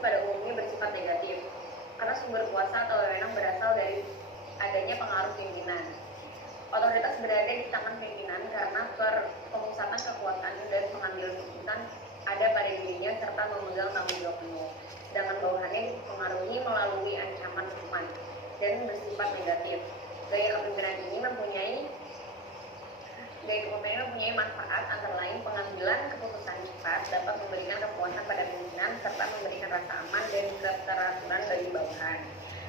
pada umumnya bersifat negatif, karena sumber kuasa atau wewenang berasal dari adanya pengaruh pimpinan. Otoritas berada di tangan pimpinan karena pemusatan kekuatan dan pengambilan keputusan ada pada dirinya serta memegang tanggung jawab penuh. Sedangkan bawahannya dipengaruhi melalui ancaman hukuman dan bersifat negatif. Gaya kepemimpinan ini mempunyai manfaat antara lain pengambilan keputusan cepat dapat memberikan kepuasan pada pimpinan serta memberikan rasa aman dan keteraturan bagi bawahan.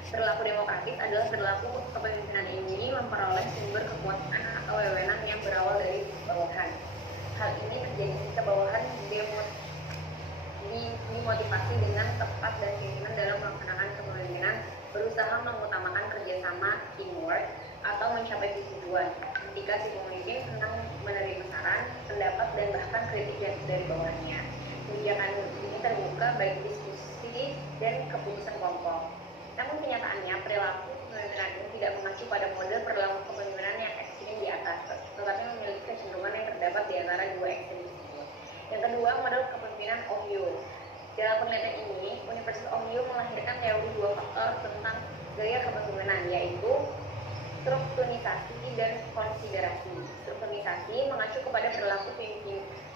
Perilaku demokratis adalah perilaku kepemimpinan ini memperoleh sumber kekuasaan atau wewenang yang berawal dari bawahan. Hal ini terjadi ketika bawahan dimotivasi dengan tepat dan pimpinan dalam melaksanakan kepemimpinan berusaha mengutamakan kerjasama teamwork atau mencapai tujuan. Ketika si pemimpin senang menerima saran, pendapat dan bahkan kritik dari bawahannya. Kebijakan ini terbuka baik diskusi dan keputusan kelompok. Namun kenyataannya perilaku kepemimpinan ini tidak mengacu pada model perilaku kepemimpinan yang ekstrim di atas, tetapi memiliki kecenderungan yang terdapat di antara dua ekstrim tersebut. Yang kedua, model kepemimpinan Ohio. Dalam penelitian ini, Universitas Ohio melahirkan teori dua faktor tentang gaya kepemimpinan, yaitu strukturisasi dan konsiderasi. Strukturisasi mengacu kepada perilaku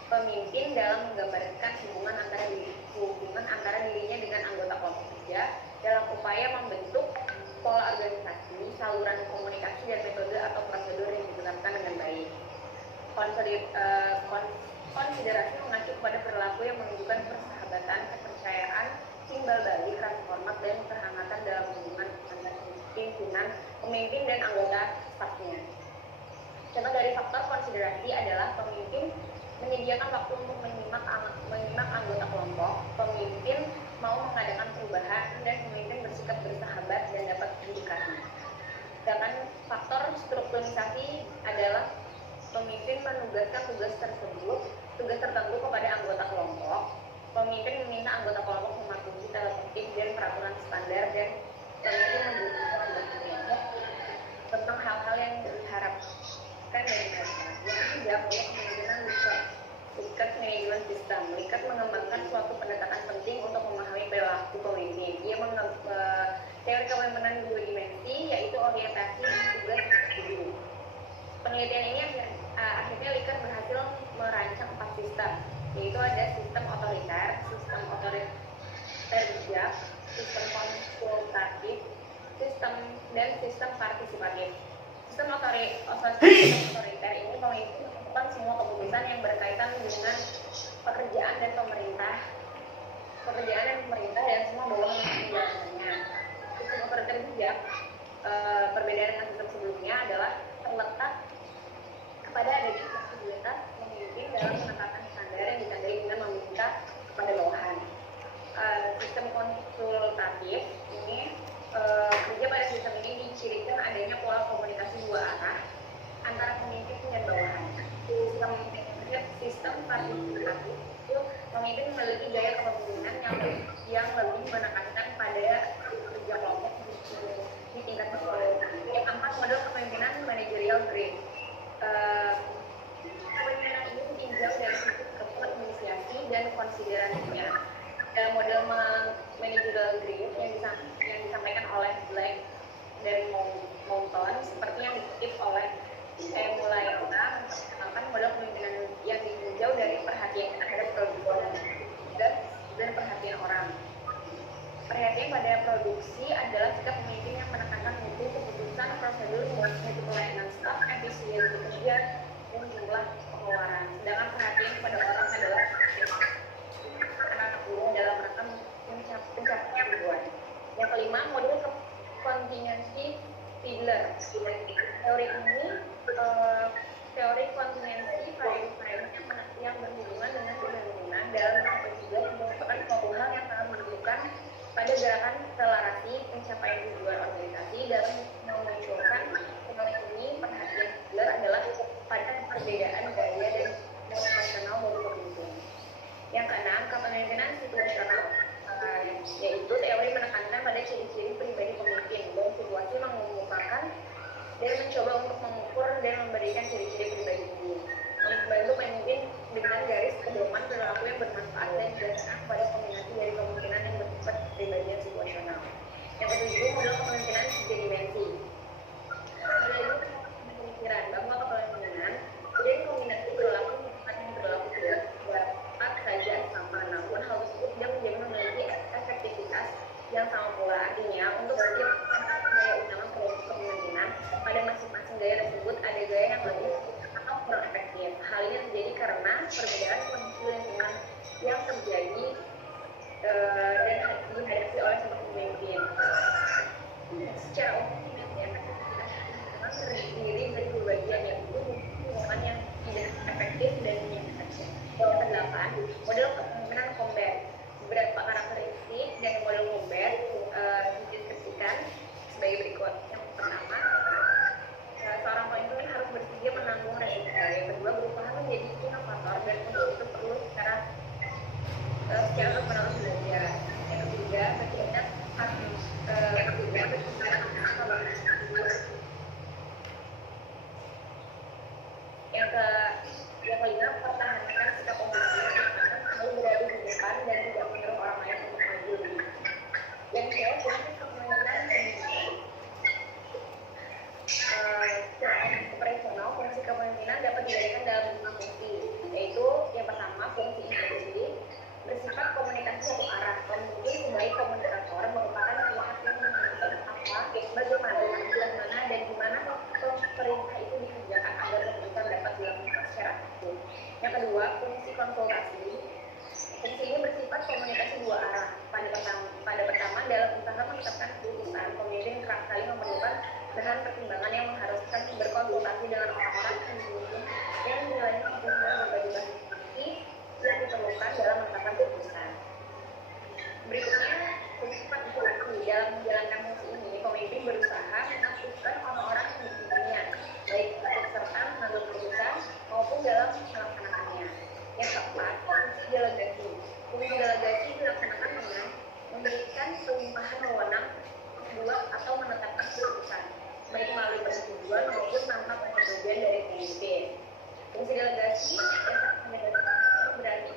pemimpin dalam menggambarkan hubungan antara dirinya dengan anggota kelompok kerja dalam upaya membentuk pola organisasi, saluran komunikasi dan metode atau prosedur yang ditetapkan dengan baik. Konsiderasi mengacu kepada perilaku yang menunjukkan persahabatan, kepercayaan, timbal balik, rasa hormat dan kehangatan dalam hubungan antara pimpinan, pemimpin dan anggota stafnya. Contoh dari faktor konsiderasi adalah pemimpin menyediakan waktu untuk menyimak anggota kelompok, pemimpin mau mengadakan perubahan, dan pemimpin bersikap bersahabat dan dapat berdikari. Sedangkan faktor strukturisasi adalah pemimpin menugaskan tugas tertentu kepada anggota kelompok. Pemimpin meminta anggota kelompok mematuhi tata tertib dan peraturan standar, dan pemimpin membutuhkan anggota kelompok tentang hal-hal yang diharapkan dari mereka. Yang ketiga, kepemimpinan Likert Management System. Likert mengembangkan suatu pendekatan penting untuk memahami perilaku pemimpin. Ia teori kepemimpinan dua dimensi, yaitu orientasi dan tugas individu. Penelitian ini akhirnya Likert berhasil merancang 4 sistem, yaitu ada sistem otoriter, sistem bijak, sistem konsultatif, dan sistem partisipatif. Sistem otoriter ini pemimpin melakukan semua keputusan yang berkaitan dengan pekerjaan dan pemerintah dan semua bawahan yang menjalankannya. Sistem otoriter bijak, perbedaan dengan sistem sebelumnya adalah terletak kepada adanya fleksibilitas pemimpin dalam menetapkan standar yang ditandai dengan meminta kepada bawahan. Sistem konsultatif ini kerja pada sistem ini dicirikan adanya pola komunikasi dua arah antara pemimpin dan bawahan. Sistem partisipatif itu pemimpin memiliki gaya kepemimpinan yang lebih menekankan pada kerja kelompok di tingkat bawah. Yang keempat, model kepemimpinan managerial grade. Kepemimpinan ini ditinjau dari sisi inisiasi dan konsiderasinya. Dalam model managerial grade yang disampaikan oleh Black dan Moulton, seperti yang dikutip oleh Mulayota, memperkenalkan model kepemimpinan yang ditinjau dari perhatian terhadap produksi dan perhatian orang. Perhatian pada produksi adalah sikap pemimpin yang menekankan mutu, keputusan, prosedur, mutu pelayanan staf, efisiensi kerja, dan jumlah pengeluaran. Sedangkan perhatian pada orang adalah anak buah dalam rangka pencapaian tujuan. Yang kelima, model contingency Fiedler. Teori contingency frame yang berhubungan dengan kepemimpinan dalam rangka tujuan merupakan suatu hal yang sangat menentukan pada gerakan akselerasi pencapaian tujuan organisasi. Dalam memunculkan teori ini, perhatian Fiedler adalah pada perbedaan gaya dan motivasional dari pemimpin. Yang keenam, kepemimpinan situasional, yaitu teori menekankan pada ciri-ciri pribadi pemimpin dan situasi mengemukakan dan mencoba untuk mengukur dan memberikan ciri-ciri pribadi ini, membantu pemimpin dengan garis pedoman perilaku yang bermanfaat dan berdasarkan pada kombinasi dari kemungkinan yang bersifat Dalam menjalankan fungsi ini, pemimpin berusaha memastikan orang-orang yang dipimpinnya, baik ikut serta mengambil keputusan maupun dalam melaksanakannya. Yang keempat, fungsi delegasi. Fungsi delegasi dilaksanakan dengan memberikan pelimpahan wewenang membuat atau menetapkan keputusan, baik melalui persetujuan maupun tanpa persetujuan dari pemimpin. Fungsi delegasi berarti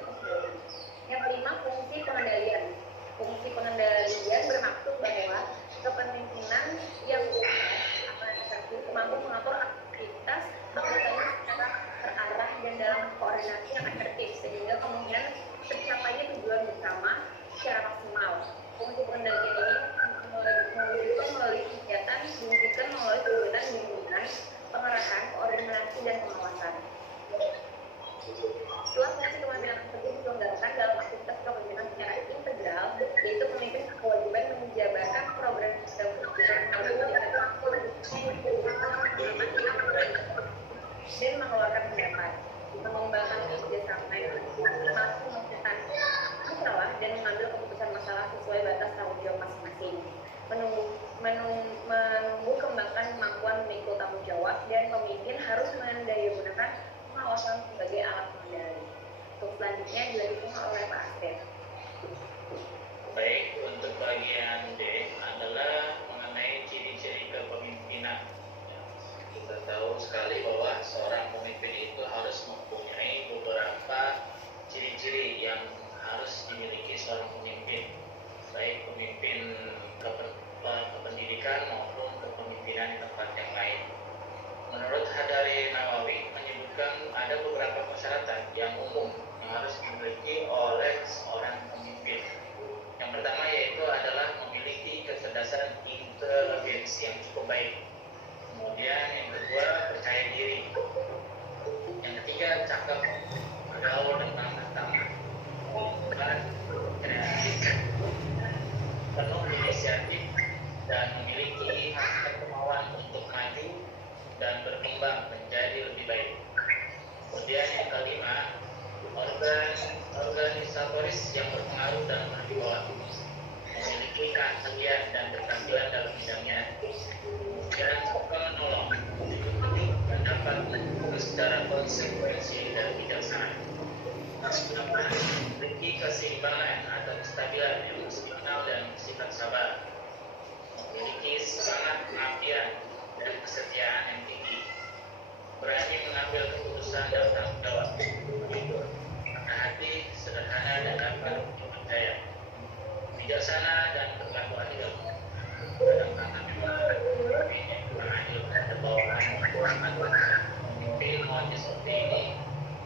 yang kelima, fungsi pengendalian. Fungsi pengendalian bermaksud bahwa kepemimpinan yang mampu mengatur aktivitas anggotanya secara terarah dan dalam koordinasi yang efektif sehingga kemungkinan tercapainya tujuan bersama secara maksimal. Fungsi pengendalian ini mewujudkan melalui kegiatan, diwujudkan melalui kegiatan bimbingan, pengarahan, koordinasi, dan pengawasan. Setelah fungsi kepemimpinan tersebut diselenggarakan dalam aktivitas kepemimpinan secara integral, yaitu pemimpin kewajiban menjabarkan program dan mengeluarkan pendapat, mengembangkan kerjasama yang mampu melakukan masalah dan mengambil keputusan masalah sesuai batas tanggung jawab masing-masing, menunggu kembangkan kemampuan memikul tanggung jawab, dan pemimpin harus mendayagunakan pengawasan sebagai alat pengendali. Untuk selanjutnya dilanjutkan oleh Pak Asep. Baik, untuk bagian D adalah mengenai ciri-ciri kepemimpinan. Kita tahu sekali bahwa seorang pemimpin itu harus mempunyai beberapa ciri-ciri yang harus dimiliki seorang pemimpin, baik pemimpin kependidikan maupun kepemimpinan di tempat yang lain. Menurut Hadari Nawawi menyebutkan ada beberapa persyaratan yang umum yang harus dimiliki oleh seorang pemimpin. Yang pertama yaitu adalah memiliki kecerdasan intelijensi yang cukup baik. Kemudian yang kedua, percaya diri. Yang ketiga, cakap, bergaul dengan teman, kemudian kreatif, penuh inisiatif, dan memiliki hasrat kemauan untuk maju dan berkembang menjadi lebih baik. Kemudian yang kelima, organisatoris yang berpengaruh dan berwibawa, memiliki keahlian dan keterampilan dalam bidangnya, dan juga menolong, dan dapat mendukung secara konsekuensi dan bijaksana. Memiliki keseimbangan atau kestabilan yang emosional dan sifat sabar, memiliki semangat pengabdian dan kesetiaan yang tinggi, berani mengambil keputusan dan tanggung jawab, hati, sederhana dan dapat dipercaya, bijaksana dan berlaku adil. Kadang-kadang memang adil pada bawahan mungkin maunya seperti ini,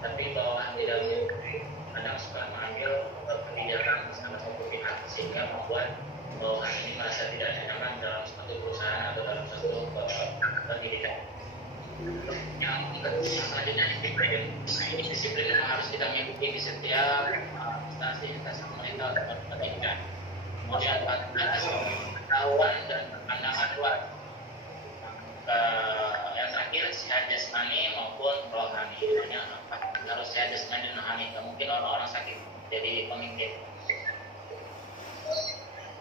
tapi bawahan tidak mungkin. Kadang suka mengambil kebijakan bersama satu pihak sehingga membuat bawahan ini merasa tidak nyaman dalam suatu perusahaan atau dalam suatu pendidikan. Yang selanjutnya disiplin. Nah, ini disiplin yang harus kita mengikuti di setiap instansi pemerintah atau pendidikan. Kemudian pengetahuan dan pandangan luas. Yang terakhir sehat jasmani maupun rohani. Harus sehat jasmani dan rohani. Tidak mungkin orang-orang sakit jadi pemimpin.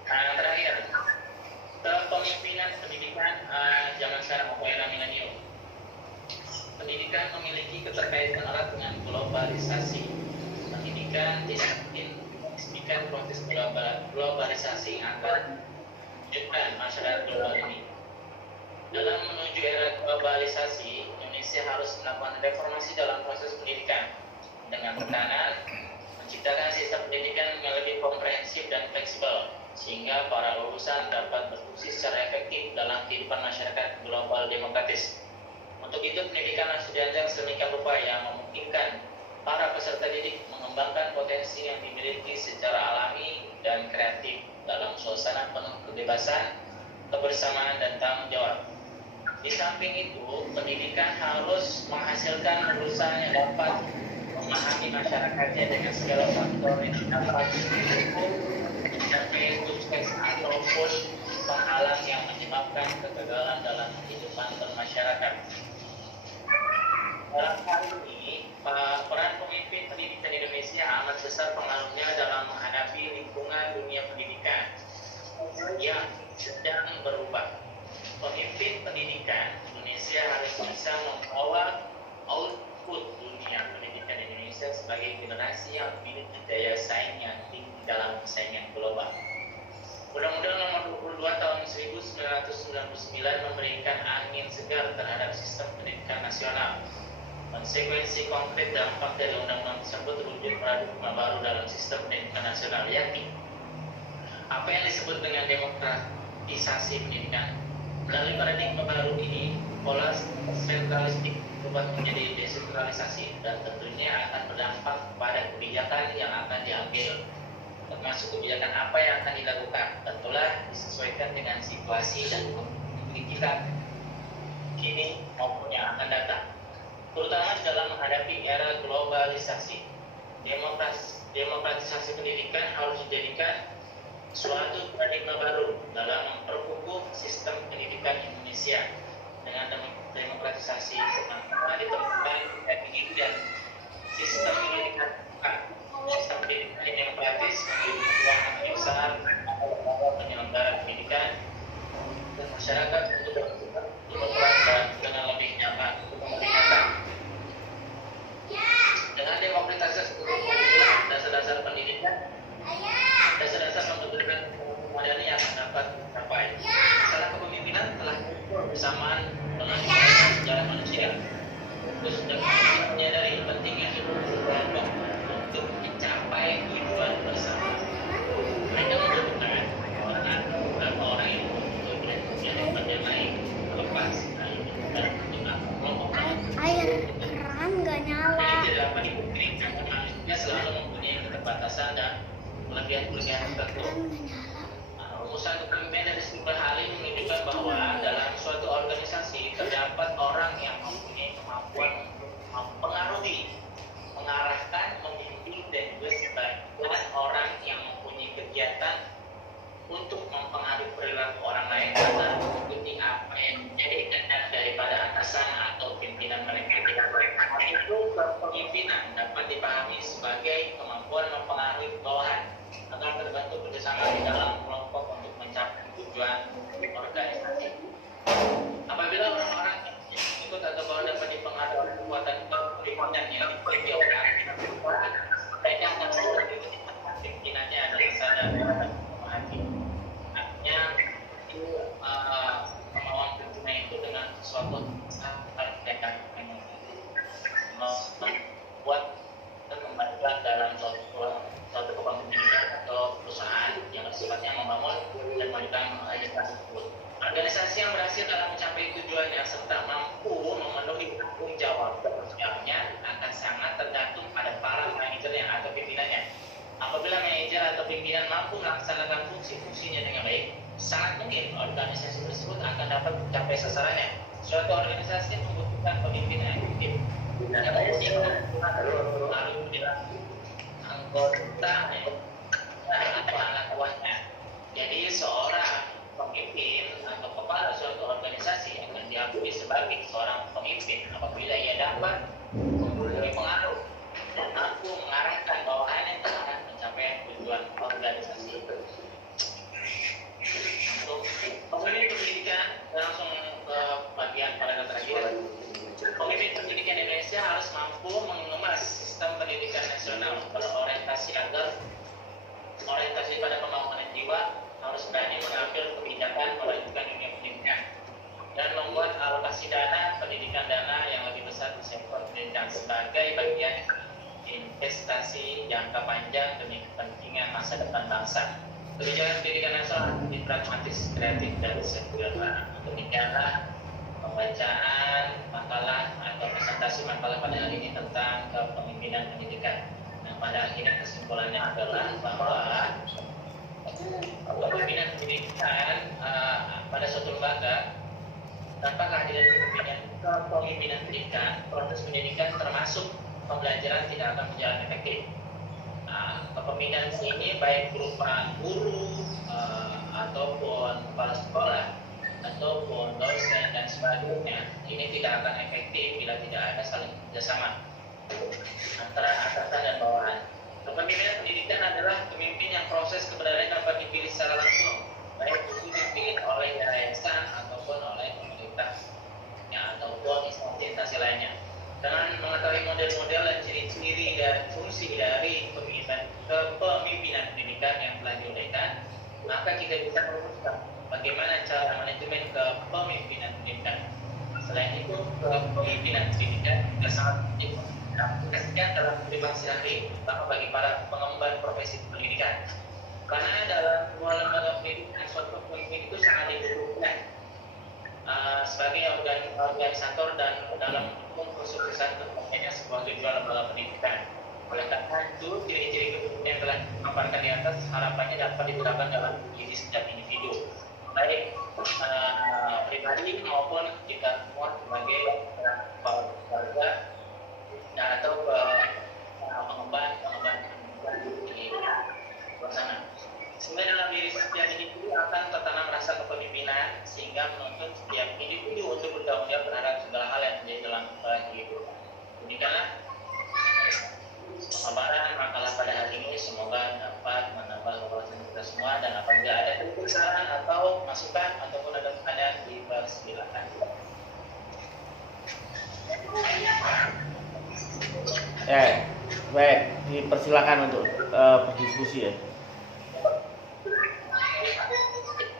Nah, yang terakhir kepemimpinan pendidikan zaman sekarang atau era milenium. Pendidikan memiliki keterkaitan erat dengan globalisasi. Pendidikan tidak mungkin menghentikan proses globalisasi yang akan mewujudkan masyarakat global ini. Dalam menuju era globalisasi, Indonesia harus melakukan reformasi dalam proses pendidikan dengan tekanan menciptakan sistem pendidikan yang lebih komprehensif dan fleksibel sehingga para lulusan dapat berfungsi secara efektif dalam kehidupan masyarakat global demokratis. Untuk itu, pendidikan harus dirancang sedemikian rupa yang memungkinkan para peserta didik mengembangkan potensi yang dimiliki secara alami dan kreatif dalam suasana penuh kebebasan, kebersamaan, dan tanggung jawab. Di samping itu, pendidikan harus menghasilkan lulusan yang dapat memahami masyarakatnya dengan segala faktor yang dapat menjadi sukses ataupun penghalang yang menyebabkan kegagalan dalam kehidupan bermasyarakat. Dalam hal ini, peran pemimpin pendidikan Indonesia amat besar pengaruhnya dalam menghadapi lingkungan dunia pendidikan yang 1999 memberikan angin segar terhadap sistem pendidikan nasional. Konsekuensi konkret dampak dari undang-undang tersebut terwujud paradigma baru dalam sistem pendidikan nasional, yakni apa yang disebut dengan demokratisasi pendidikan. Melalui paradigma baru ini, pola sentralistik berubah menjadi desentralisasi dan tentunya akan berdampak pada kebijakan yang akan diambil, termasuk kebijakan apa yang akan dilakukan. Tentulah disesuaikan dengan situasi dan kondisi kita kini maupun yang akan datang, terutama dalam menghadapi era globalisasi. Demokratisasi pendidikan harus dijadikan suatu paradigma baru dalam memperkukuh sistem pendidikan Indonesia. Dengan demokratisasi semata ditemukan tinggi dan sistem pendidikan yang demokratis memiliki ruang yang besar penyelenggara pendidikan dan masyarakat untuk berperan dengan lebih nyaman untuk memerintahkan. Dengan demokratisasi dasar-dasar pendidikan, dasar-dasar pembentukan madani yang dapat tercapai. Masalah kepemimpinan telah muncul bersamaan dengan sejarah manusia. Terus menyadari pentingnya hidup kelompok untuk mencapai tujuan bersama. Mereka membutuhkan beberapa orang yang membutuhkan yang lain lepas dari kelompok. Air keran nggak nyala. Ini tidak dapat dipungkiri karena manusia selalu mempunyai keterbatasan dan kelebihan-kelebihan tertentu. Rumusan kepemimpinan dari sejumlah hal ini menunjukkan bahwa dalam suatu organisasi terdapat orang yang mempunyai kemampuan mempengaruhi, mengarahkan, memimpin, dan juga sebagian orang yang mempunyai kegiatan untuk mempengaruhi perilaku orang lain karena mengikuti apa yang menjadi kehendak daripada atasan atau pimpinan mereka. Itu kepemimpinan dapat dipahami sebagai kemampuan mempengaruhi bawahan agar terbentuk kerjasama di dalam kelompok untuk mencapai tujuan organisasi. Apabila orang-orang yang ikut atau bawahan dapat dipengaruhi oleh kekuatan kepemimpinan yang dimiliki orang, mereka akan selalu pimpinannya adalah sadar dan memahami. Artinya itu kemauan pimpinan itu dengan suatu mereka membuat dan membantuan dalam suatu kepemimpinan atau perusahaan yang sifatnya membangun dan memajukan organisasi tersebut. Organisasi yang berhasil dalam mencapai tujuannya serta mampu memenuhi tanggung jawab sosialnya akan sangat tergantung pada para manajernya atau pimpinannya. Apabila manajer atau pimpinan mampu melaksanakan fungsi-fungsinya dengan baik, sangat mungkin organisasi tersebut akan dapat mencapai sasarannya. Suatu organisasi membutuhkan pemimpinan yang efektif. Dan harus dilakukan anggota atau anak buahnya. Jadi seorang pemimpin atau kepala suatu organisasi akan diakui sebagai seorang pemimpin apabila ia dapat mempunyai pengaruh dan mampu mengarahkan bawahannya ke arah pencapaian tujuan organisasi itu. Untuk pemimpin pendidikan, langsung ke bagian paragraf terakhir. Pemimpin pendidikan Indonesia harus mampu mengemas sistem pendidikan nasional berorientasi pada pembangunan jiwa, harus berani mengambil kebijakan melanjutkan dunia pendidikan dan membuat alokasi dana pendidikan yang lebih besar di sektor pendidikan sebagai bagian investasi jangka panjang demi kepentingan masa depan bangsa. Kebijakan pendidikan nasional harus pragmatis, kreatif, dan sederhana. Demikianlah pembacaan makalah atau presentasi makalah pada hari ini tentang kepemimpinan pendidikan. Nah, pada akhirnya kesimpulannya adalah bahwa kepemimpinan pendidikan pada suatu lembaga tanpa kehadiran kepemimpinan pendidikan, proses pendidikan termasuk pembelajaran tidak akan berjalan efektif. Kepemimpinan ini baik berupa guru ataupun kepala sekolah ataupun dosen dan sebagainya, ini tidak akan efektif bila tidak ada saling kerjasama antara atasan dan bawahan. Kepemimpinan pendidikan adalah pemimpin yang proses keberadaannya dapat dipilih secara langsung, baik itu dipilih oleh yayasan ataupun oleh pemerintah ataupun instansi lainnya. Dengan mengetahui model-model dan ciri-ciri dan fungsi dari kepemimpinan pendidikan yang telah diuraikan, maka kita bisa merumuskan bagaimana cara manajemen kepemimpinan pendidikan. Selain itu, kepemimpinan pendidikan juga sangat penting aplikasikan dalam kehidupan sehari, terutama bagi para pengemban profesi pendidikan. Karena dalam sebuah lembaga pendidikan, suatu pemimpin itu sangat dibutuhkan sebagai organisator dan dalam mendukung kesuksesan tercapainya sebuah tujuan lembaga pendidikan. Oleh karena itu, ciri-ciri kepemimpinan yang telah dipaparkan di atas harapannya dapat diterapkan dalam diri setiap individu, baik pribadi maupun kita semua sebagai keluarga atau pengemban di luar sana. Sehingga dalam diri setiap individu akan tertanam rasa kepemimpinan sehingga menuntut setiap individu untuk bertanggung jawab terhadap segala hal yang terjadi dalam hidup. Demikianlah pemaparan makalah pada hari ini, semoga dapat menambah wawasan kita semua, dan apabila ada kritik, saran atau masukan ataupun ada pertanyaan dipersilakan. Ya, baik, dipersilakan untuk berdiskusi ya.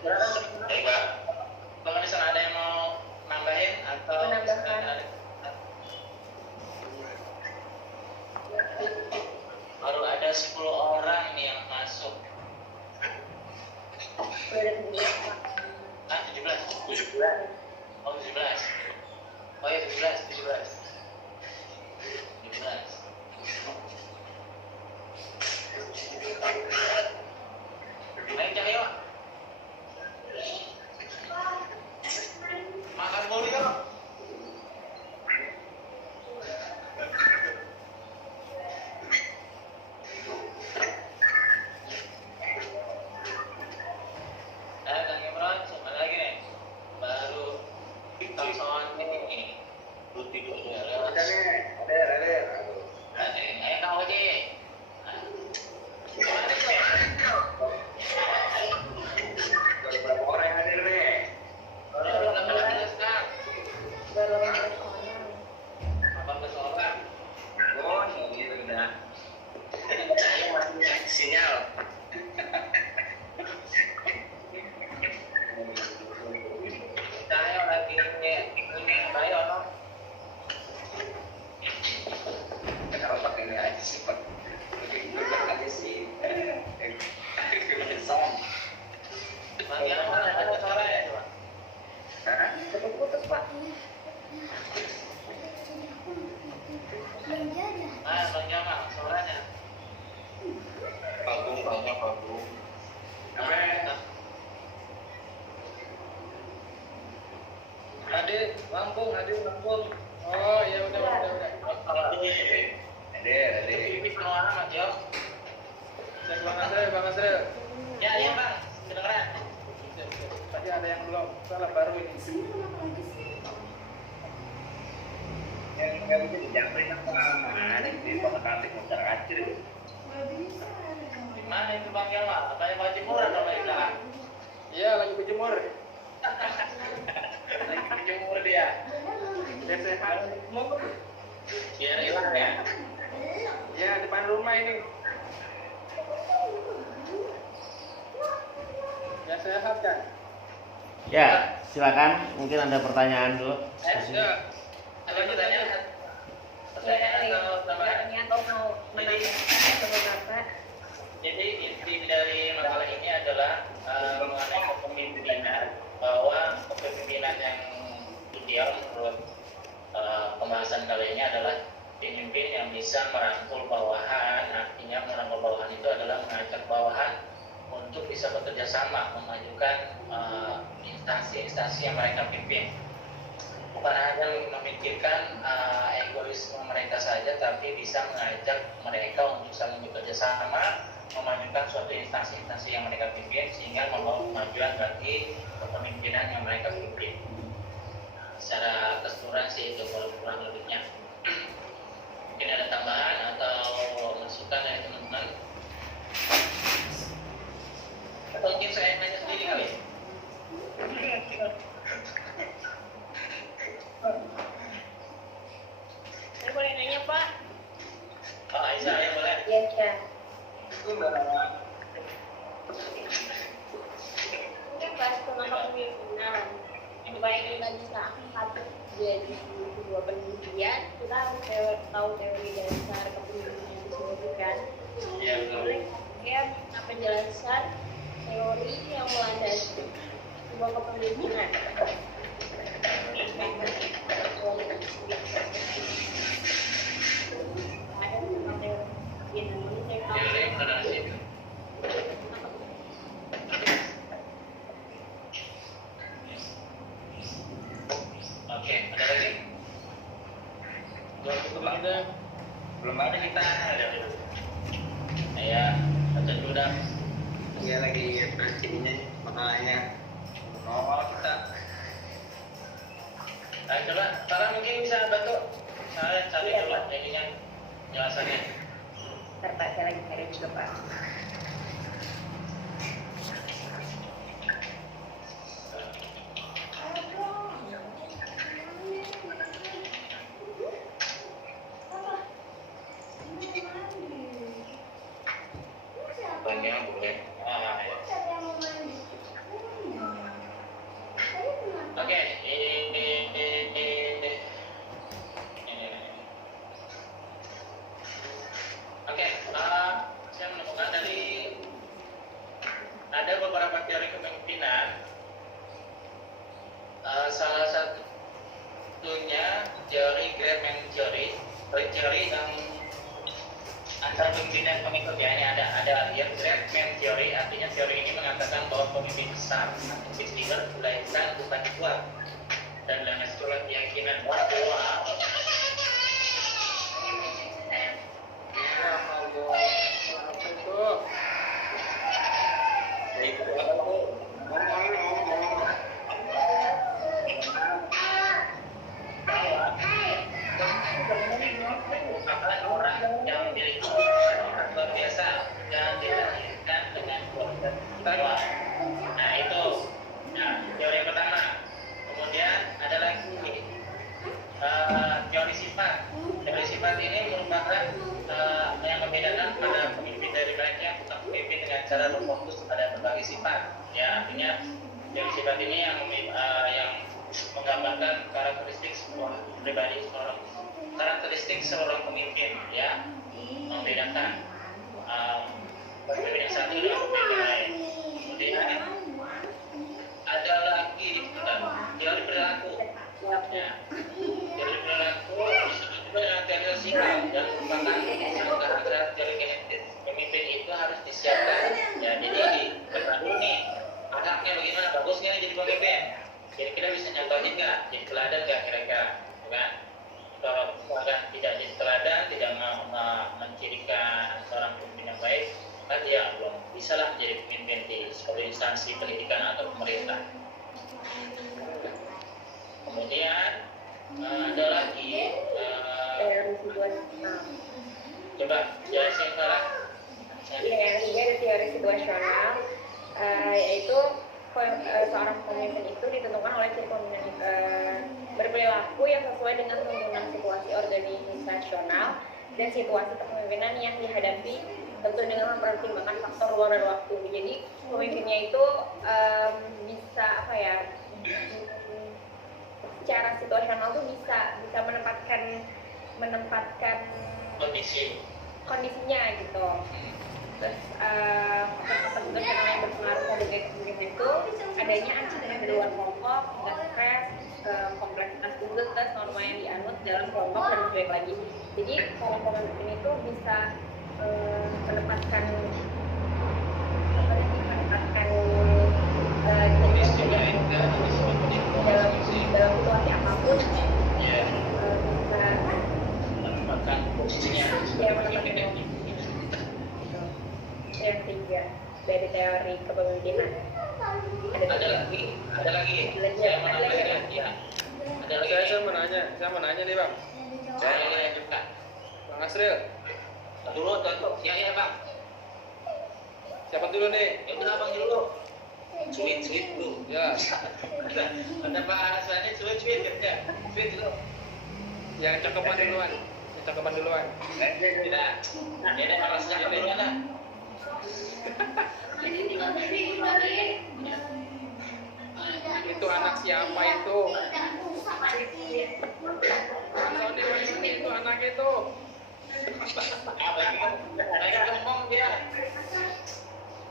Baik, Pak. Kalau misalnya ada yang mau nambahin atau baru ada 10 orang nih yang masuk. Udah 17, Pak. 17. Oh, 17. Oh ya, 17. Main Cahyo. Makan mulu yuk. Kang Imran, siapa lagi nih? Baru Kang Soan ini. Lu tidur dulu. Ada. Ayo Kang Oji. Gimana sih? Berapa orang yang hadir nih? Baru 18 Kang. Baru 18 orang. 18 orang. Oh, ini udah. Saya masih ngasih sinyal. Saya lagi ini Bayo no. Kalau pakai ini aja sih Pak. Pakai sih. Bagaimana ada suara ya, Pak? Putus, Pak. Bang Jamal, suaranya. Bagus. Hadir, Lampung. Oh, iya udah. Hadir. Ini penuh amat, yo. Bang Asril. Ya, iya, Bang. Kedengeran. Tadi ada yang belum, salah baru ini. Yang nggak bisa dijangkau apa? Ada di Pemekatik Mucara Kacir. Gimana itu Bang Jamal? Apa yang mau jemur atau lagi jalan? Iya, lagi berjemur. Lagi berjemur dia. Biar sehat. Biar hilang ya. Ya, depan rumah ini. Biar sehat kan? Ya, silakan. Mungkin ada pertanyaan dulu. Ada pertanyaan atau tambahan? Atau mau menanyakan beberapa. Jadi inti dari makalah ini adalah mengenai kepemimpinan, bahwa kepemimpinan yang ideal menurut pembahasan kali ini adalah pemimpin yang bisa merangkul bawahan. Artinya merangkul bawahan itu adalah mengajak bawahan untuk bisa bekerja sama memajukan instansi-instansi yang mereka pimpin. Bukan hanya memikirkan egoisme mereka saja, tapi bisa mengajak mereka untuk saling bekerja sama memajukan suatu instansi-instansi yang mereka pimpin sehingga membawa kemajuan bagi kepemimpinan yang mereka pimpin. Secara keseluruhan sih itu kurang lebihnya. Mungkin ada tambahan atau masukan dari teman-teman? Atau mungkin saya nanya sendiri kali. Saya boleh nanya, Pak? Oh, Aisyah, ya boleh. Iya. tahu teori dasar kepemimpinan itu sendiri kan. Iya, betul. Boleh ya penjelasan teori yang melandasi sebuah kepemimpinan. Teori melandasi. Oke, ada lagi? Belum ada kita. Ya, baca dulu dah. Dia lagi presiden makanya normal kita. Nah, coba, Sarah mungkin bisa bantu saya cari dulu ininya, jelasannya. Ntar Pak, saya lagi cari juga Pak. Banyak boleh. Ya. Oke, ini. Oke, saya menemukan dari ada beberapa teori kepemimpinan. Salah satunya teori Graham teori yang antara pemimpinan pengikut ya, ini ada ya, Graham teori, artinya teori ini mengatakan bahwa pemimpin besar public figure dilahirkan bukan kuat dan dengan segala keyakinan bahwa orang yang memiliki luar biasa dan dilahirkan dengan kualitas jiwa. Nah itu, teori yang pertama. Kemudian ada lagi teori sifat. Teori sifat ini merupakan yang membedakan pada pemimpin dari lainnya, bukan pemimpin dengan cara berfokus pada berbagai sifat. Ya, artinya teori sifat ini yang menggambarkan karakteristik sebuah pribadi seorang pemimpin, ya, membedakan pemimpin yang satu dengan pemimpin lain. Kemudian ada lagi teori perilaku. Ya, teori perilaku disebut juga dengan teori sikap dan merupakan sangka antara teori genetis. Pemimpin itu harus disiapkan. Ya, jadi berarti nih anaknya bagaimana, bagusnya nih jadi pemimpin. Kira-kira bisa nyontohin nggak? Jadi teladan nggak kira-kira? Bukan? Kalau misalkan tidak jadi teladan, tidak mencirikan seorang pemimpin yang baik, maka dia belum bisa lah menjadi pemimpin di sebuah instansi pendidikan atau pemerintah. Kemudian ada lagi Teori situasional. coba jelasin Sarah. Iya, yang ketiga ada teori situasional, yaitu seorang pemimpin itu ditentukan oleh ciri berperilaku yang sesuai dengan tuntunan situasi organisasional dan situasi kepemimpinan yang dihadapi, tentu dengan mempertimbangkan faktor luar dan waktu. Jadi pemimpinnya itu bisa secara situasional tuh bisa menempatkan kondisinya gitu. Terus faktor situasional yang berpengaruh pada gaya kepemimpinan itu adanya ancaman dari luar kelompok, stres, kompleksitas tugas, norma yang dianut dalam kelompok dan sebagainya lagi. Jadi seorang pemimpin itu bisa menempatkan dalam situasi apapun, bisa menempatkan posisinya. ya menempatkan. Yang ketiga dari teori kepemimpinan. Ada lagi. Saya mau nanya, ya. Ada lagi. Saya mau nanya nih Bang. Saya lanjutkan. Bang Asril, Dulu, ya Bang. siapa dulu nih? Ya udah Bang dulu. Sweet dulu. Ya, Ada bahasanya sweet ya. Sweet dulu. yang cakepan duluan. Tidak. Dia ada alasannya dulu ada. Itu anak siapa itu? Sony itu anaknya itu. Lagi ngomong dia.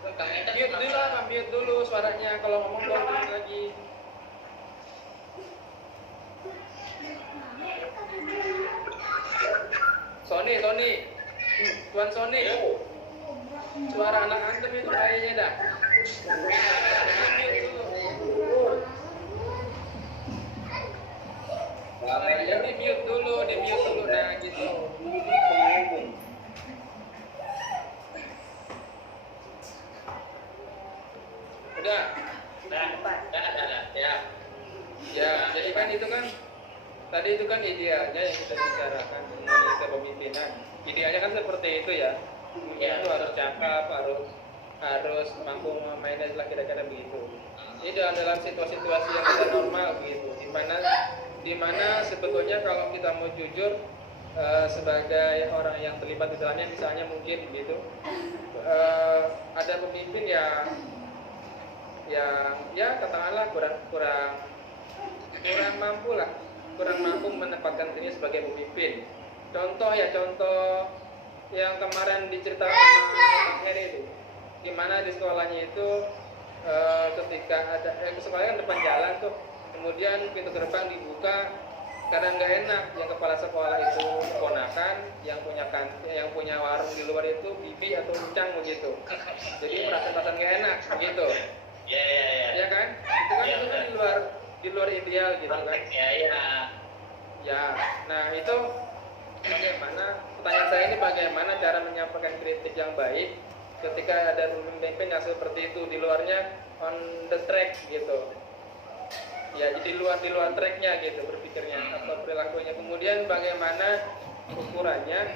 Mute dulu lah, mute dulu suaranya. Kalau ngomong baru lagi. Sony, Tuan Sony. Suara anak antem itu kayaknya dah. Mute dulu. Di mute dulu, nah gitu. Udah. Ya. Ya, jadi kan itu kan tadi itu kan idealnya yang kita bicarakan mengenai kepemimpinan. Idealnya kan seperti itu ya. Ya. Itu harus cakap, harus mampu memanage lah kira-kira begitu. Ini dalam situasi-situasi yang tidak normal begitu, di mana sebetulnya kalau kita mau jujur sebagai orang yang terlibat di dalamnya, misalnya mungkin gitu, ada pemimpin yang katakanlah kurang mampu menempatkan dirinya sebagai pemimpin. Contoh yang kemarin diceritakan sama Heri itu, di mana di sekolahnya itu ketika ada sekolahnya kan depan jalan tuh, kemudian pintu gerbang dibuka karena nggak enak, yang kepala sekolah itu keponakan, yang punya warung di luar itu bibi atau ucang begitu, jadi perasaan nggak enak begitu. Ya kan, itu kan di luar ideal gitu kan. Ya, nah itu pertanyaan saya ini bagaimana cara menyampaikan kritik yang baik ketika ada pemimpin yang seperti itu, di luarnya on the track gitu. Ya, jadi di luar tracknya gitu berpikirnya atau perilakunya. Kemudian bagaimana ukurannya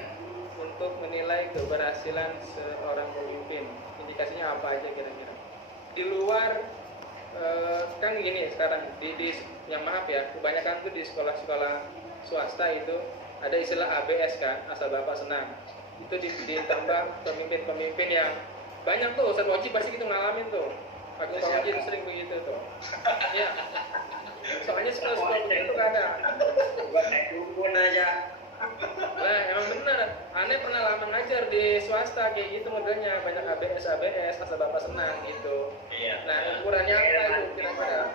untuk menilai keberhasilan seorang pemimpin? Indikasinya apa aja kira-kira? Di luar kan gini sekarang yang maaf ya, kebanyakan tuh di sekolah-sekolah swasta itu ada istilah ABS kan, asal bapak senang. Itu ditambah pemimpin-pemimpin yang banyak tuh, Ustaz Oji pasti gitu ngalamin tuh. Aku Pak Oji sering begitu tuh. Ya. Soalnya sekolah-sekolah itu kan ada. Buat naik dukun aja. Nah, emang bener. Aneh pernah lama ngajar di swasta kayak gitu modelnya, banyak ABS asal bapak senang gitu. Nah, ukurannya apa itu kira-kira?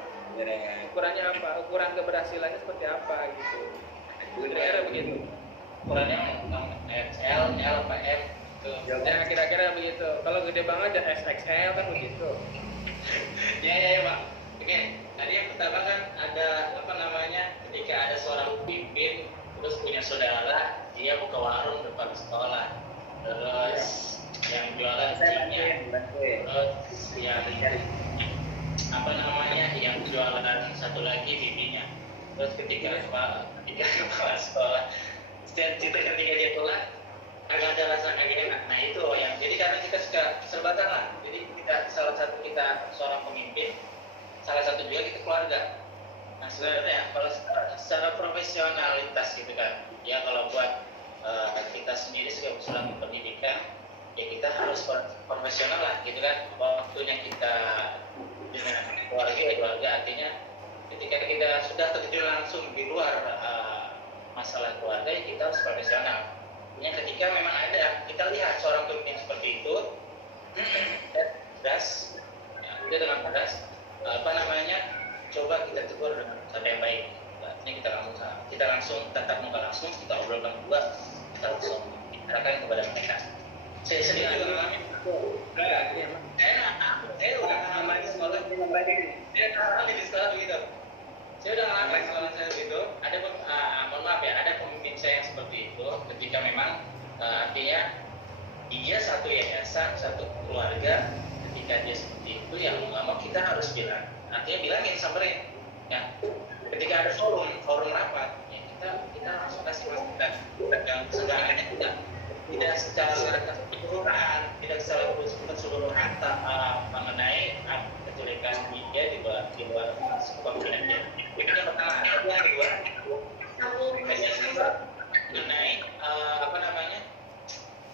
Ukurannya apa? Ukuran keberhasilannya seperti apa gitu? Kira-kira begitu. Ukurannya XL, L, PM tuh. Ya kira-kira begitu. Kalau gede banget ya XXL kan begitu. Ya Pak. Oke, tadi yang pertama kan ada ketika ada seorang pemimpin terus punya saudara, dia buka warung depan sekolah, terus yang jualan kucingnya, terus yang yang jualan satu lagi bibinya, terus ketika kepala sekolah ketika dia pulang agak ada rasa kayak enak. Nah itu yang jadi karena kita suka serbatan lah, jadi salah satu kita seorang pemimpin, salah satu juga kita keluarga. Nah sebenarnya kalau secara profesionalitas gitu kan, ya kalau buat kita sendiri sebagai konsultan pendidikan, ya kita harus profesional lah gitu kan. Waktunya kita dengan keluarga artinya ketika kita sudah terjun langsung di luar masalah keluarga, ya kita harus profesional. Ya, ketika memang ada kita lihat seorang pemimpin seperti itu, dia dengan tegas coba kita tegur dengan cara yang baik. Ini kita langsung tatap muka langsung, kita obrolkan juga, kita langsung bicarakan kepada mereka. Saya sendiri juga ngalamin. Saya udah ngalamin di sekolah. Dia ngalamin di sekolah begitu. Saya udah ngalamin sekolah saya begitu. Mohon maaf ya, ada pemimpin saya yang seperti itu. Ketika memang artinya dia satu yayasan, satu keluarga. Ketika dia seperti itu, yang mau nggak mau kita harus bilang. Artinya bilangin, samperin. Ya, ketika ada forum rapat, ya kita langsung kasih masukan. Dan segalanya tidak secara keseluruhan, tidak secara keseluruhan mengenai kejelekan dia di luar kepemimpinan dia. Itu yang pertama. Yang kedua, mengenai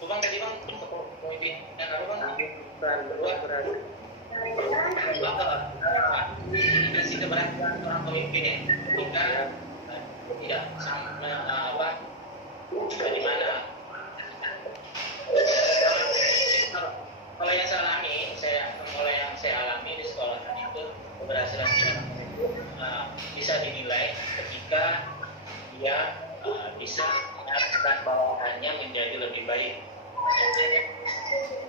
Bang tadi Bang kepemimpinan apa Bang? Indikasi keberhasilan seorang pemimpin ya, ketika tidak Dari mana? Kalau yang saya alami, di sekolah itu keberhasilan seorang guru bisa dinilai ketika dia bisa mengarahkan bawahannya menjadi lebih baik.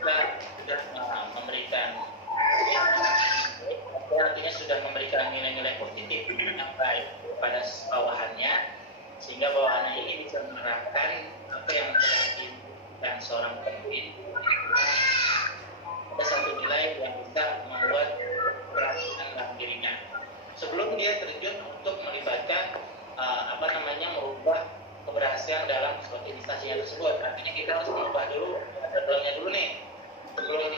Kita sudah memberikan, artinya sudah memberikan nilai-nilai positif yang baik kepada bawahannya, sehingga bawahannya ini bisa menerapkan apa yang telah diinginkan seorang pemimpin. Ada satu nilai yang bisa membuat keberhasilan dalam dirinya sebelum dia terjun untuk melibatkan merubah keberhasilan dalam suatu instansi tersebut. Artinya kita harus mengubah dulu dalamnya dulu nih sebelum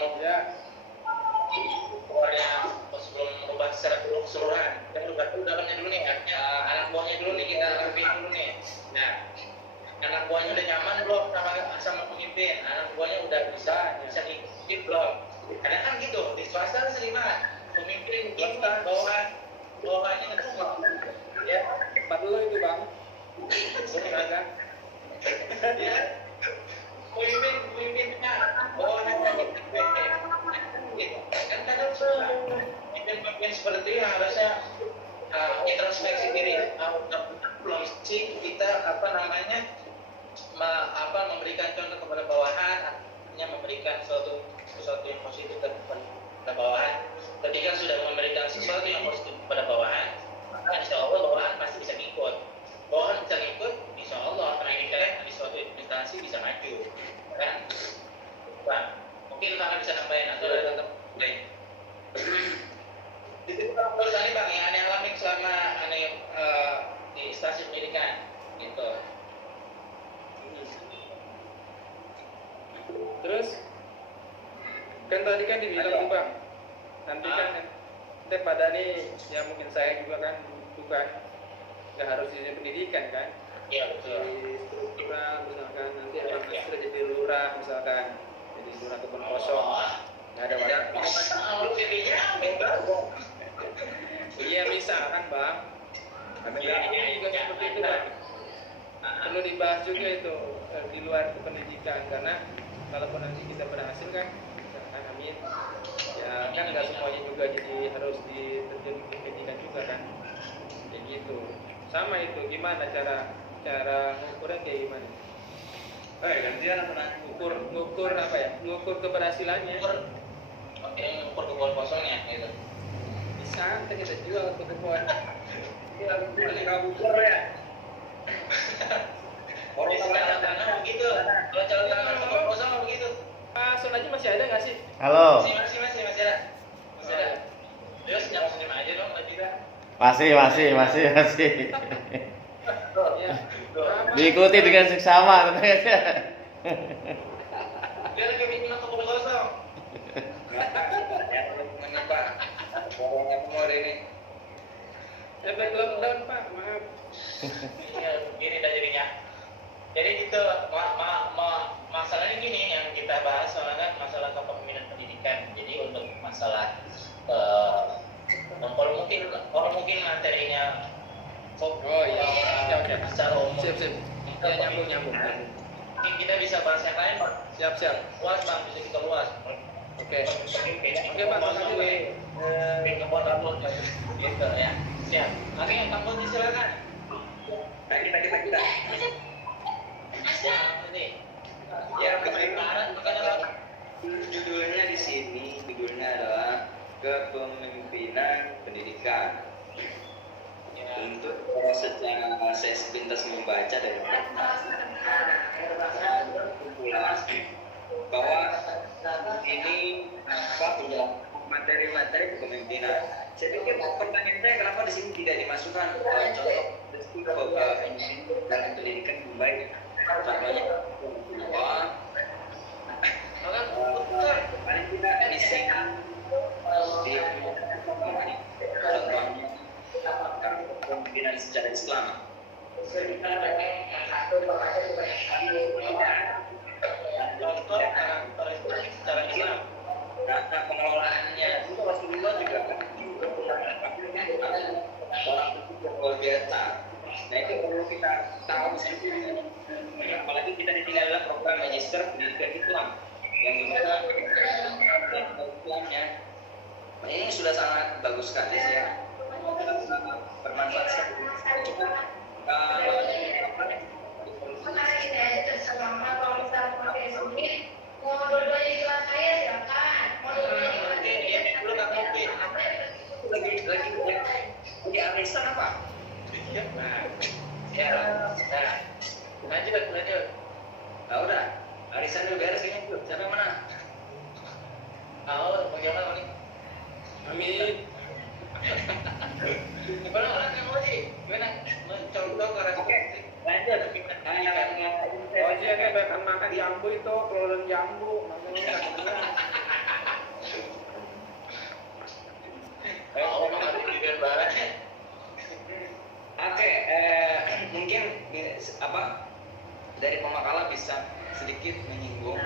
merubah secara keseluruhan. Kita merubah dulu dalamnya dulu nih, artinya anak buahnya dulu nih, kita rapiin dulu nih. Nah, anak buahnya udah nyaman belum sama pemimpin? Anak buahnya udah bisa ngikutin belum? Kadang kan gitu, di swasta sering banget pemimpin begini, bawahannya ngedumel, ya. Tempat dulu itu bang. Kan? Ya, pemimpinnya bawahannya gitu. Kan kadang pemimpin seperti itu yang harusnya introspeksi diri. Belum sih kita memberikan contoh kepada bawahan, artinya memberikan sesuatu yang positif kepada bawahan. Ketika sudah memberikan sesuatu yang positif kepada bawahan, maka insya Allah bawahan pasti bisa ngikut. Bawahan bisa ngikut, insya Allah karena di suatu instansi bisa maju, kan? Bang, mungkin kakak bisa nambahin atau ada tetap lain. Itu menurut Ani bang yang aneh alami selama di instansi pendidikan, gitu. Terus kan tadi kan dibilang tuh bang, nanti kan pada nih ya mungkin saya juga kan bukan nggak harus di pendidikan kan. Iya betul. Di struktural misalkan nanti akan bisa jadi lurah misalkan, jadi lurah kebun kosong nggak ada waktu. Iya misalkan bang, juga seperti itu bang. Perlu dibahas juga itu di luar pendidikan, karena kalaupun nanti kita berhasil kan, misalkan amin, ya kan nggak semuanya juga jadi harus diterjun ke pendidikan juga kan, kayak gitu. Sama itu gimana cara ngukurnya kayak gimana? Gantian apa nanti? Ngukur apa ya? Ngukur keberhasilannya. Ngukur kebun kosongnya gitu. Bisa kita jual ke kebun. Lagi kabur ya. Kalau calon tangan begitu, kalau calon tangan kebun kosong begitu. Pak Son aja masih ada nggak sih? Halo. Masih ada. Masih ada. Terus senyum aja dong, nggak juga. Masih. Ya. Diikuti dengan seksama katanya. Dia lagi bikin kebun kosong. Ya, menimpa. Borongnya semua ini. Efek lockdown Pak, maaf. Iya, begini dah jadinya. Jadi gitu, masalahnya gini yang kita bahas soalnya kan masalah kepemimpinan pendidikan. Jadi untuk masalah kalau mungkin materinya Oh iya, oke. secara umum. Siap. Ya nyambung. Mungkin kita bisa bahas yang lain, Pak. Siap. Luas bang, bisa kita luas. Oke Pak, makasih. Kebun gitu ya. Siap. Oke, Kang Budi silakan. Kita. Siap ini. Ya, makanya judulnya di sini adalah kepemimpinan pendidikan. ya. Untuk secara saya sepintas membaca dari kumpulan bahwa ini punya materi kepemimpinan. Saya pikir pertanyaan saya kenapa di sini tidak dimasukkan contoh risiko dalam pendidikan yang baik. Contohnya bahwa paling tidak di sini contohnya kepemimpinan secara Islam. Contoh karakteristik secara Islam. Nah, pengelolaannya itu Rasulullah juga kan orang itu luar biasa. Nah itu perlu kita tahu sendiri Apalagi kita di sini adalah program magister pendidikan Islam yang dimana Islamnya ini sudah sangat bagus sekali sih ya, bermanfaat sekali. Kalau lagi arisan apa? Nah, ya, lanjut. Nah, udah, arisan udah beres kayaknya tuh. Siapa yang mana? Bagaimana nih? Amin. Gimana orang yang mau sih? Gimana? Mencontoh ke arah Oke, lanjut. Oh iya kan bahkan makan jambu itu keluaran jambu makanya nggak kenyang. Oke, mungkin apa dari pemakalah bisa sedikit menyinggung.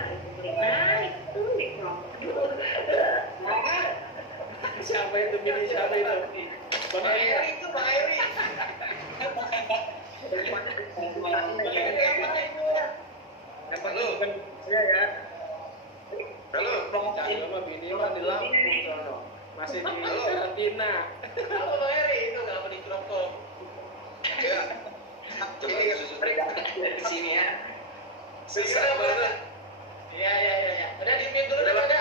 Siapa itu milih siapa itu? Bang Eri. Itu Bang Eri. Halo. Iya ya. Halo. Jangan mah bini mah di Lampung sono. Masih di karantina. Halo Bang Eri, itu nggak mau dikerokok. Ya. Coba susu dari sini ya. Susah banget. Iya. Udah di-mute dulu udah ada.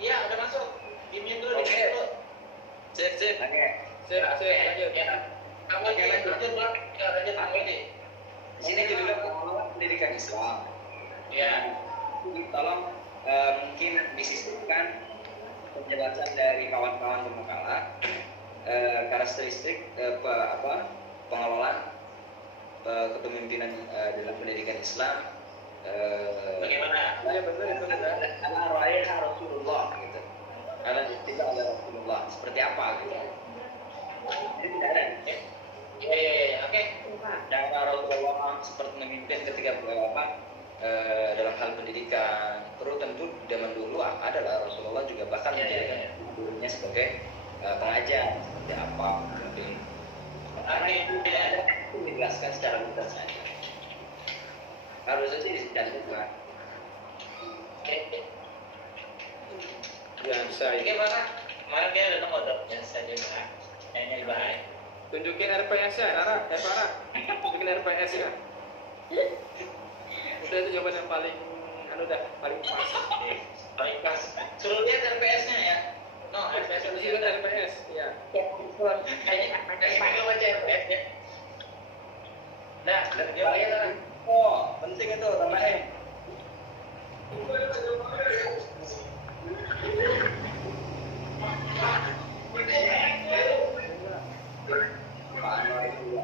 Iya, udah masuk. Di-mute dulu, Oke. di-mute dulu. Sip. Oke. Sip, lanjut. Ya. Kamu lanjut, Bang. Ya, lanjut kamu ini. Di sini judulnya pengelolaan pendidikan Islam. Ya. Tolong mungkin disisipkan penjelasan dari kawan-kawan pemakalah karakteristik pengelolaan kepemimpinan dalam pendidikan Islam. Bagaimana? Iya benar itu benar. Ala ra'ayha Rasulullah gitu. Ala tidak ada Rasulullah seperti apa gitu. Jadi tidak ada. Iya. Oke. Cara Rasulullah seperti memimpin ketika dalam hal pendidikan. Terus tentu zaman dulu adalah Rasulullah juga bahkan menjadikan gurunya sebagai pengajar seperti apa mungkin. Karena itu dijelaskan secara mudah saja. Harusnya sih dicantumkan. Oke. Biasa Oke, ini. Pak. Kemarin dia udah ngodok biasa juga. Kayaknya baik. Tunjukin RPS-nya, Rara. Farah. Tunjukin RPS-nya. Udah itu jawaban yang paling paling pas. Paling pas. Suruh lihat RPS-nya ya. No, RPS Itu itu juga RPS, ya. kayaknya baca RPS-nya. Nah, dia bayar lah. Oh, penting itu tambahin. Pak Anwar itu.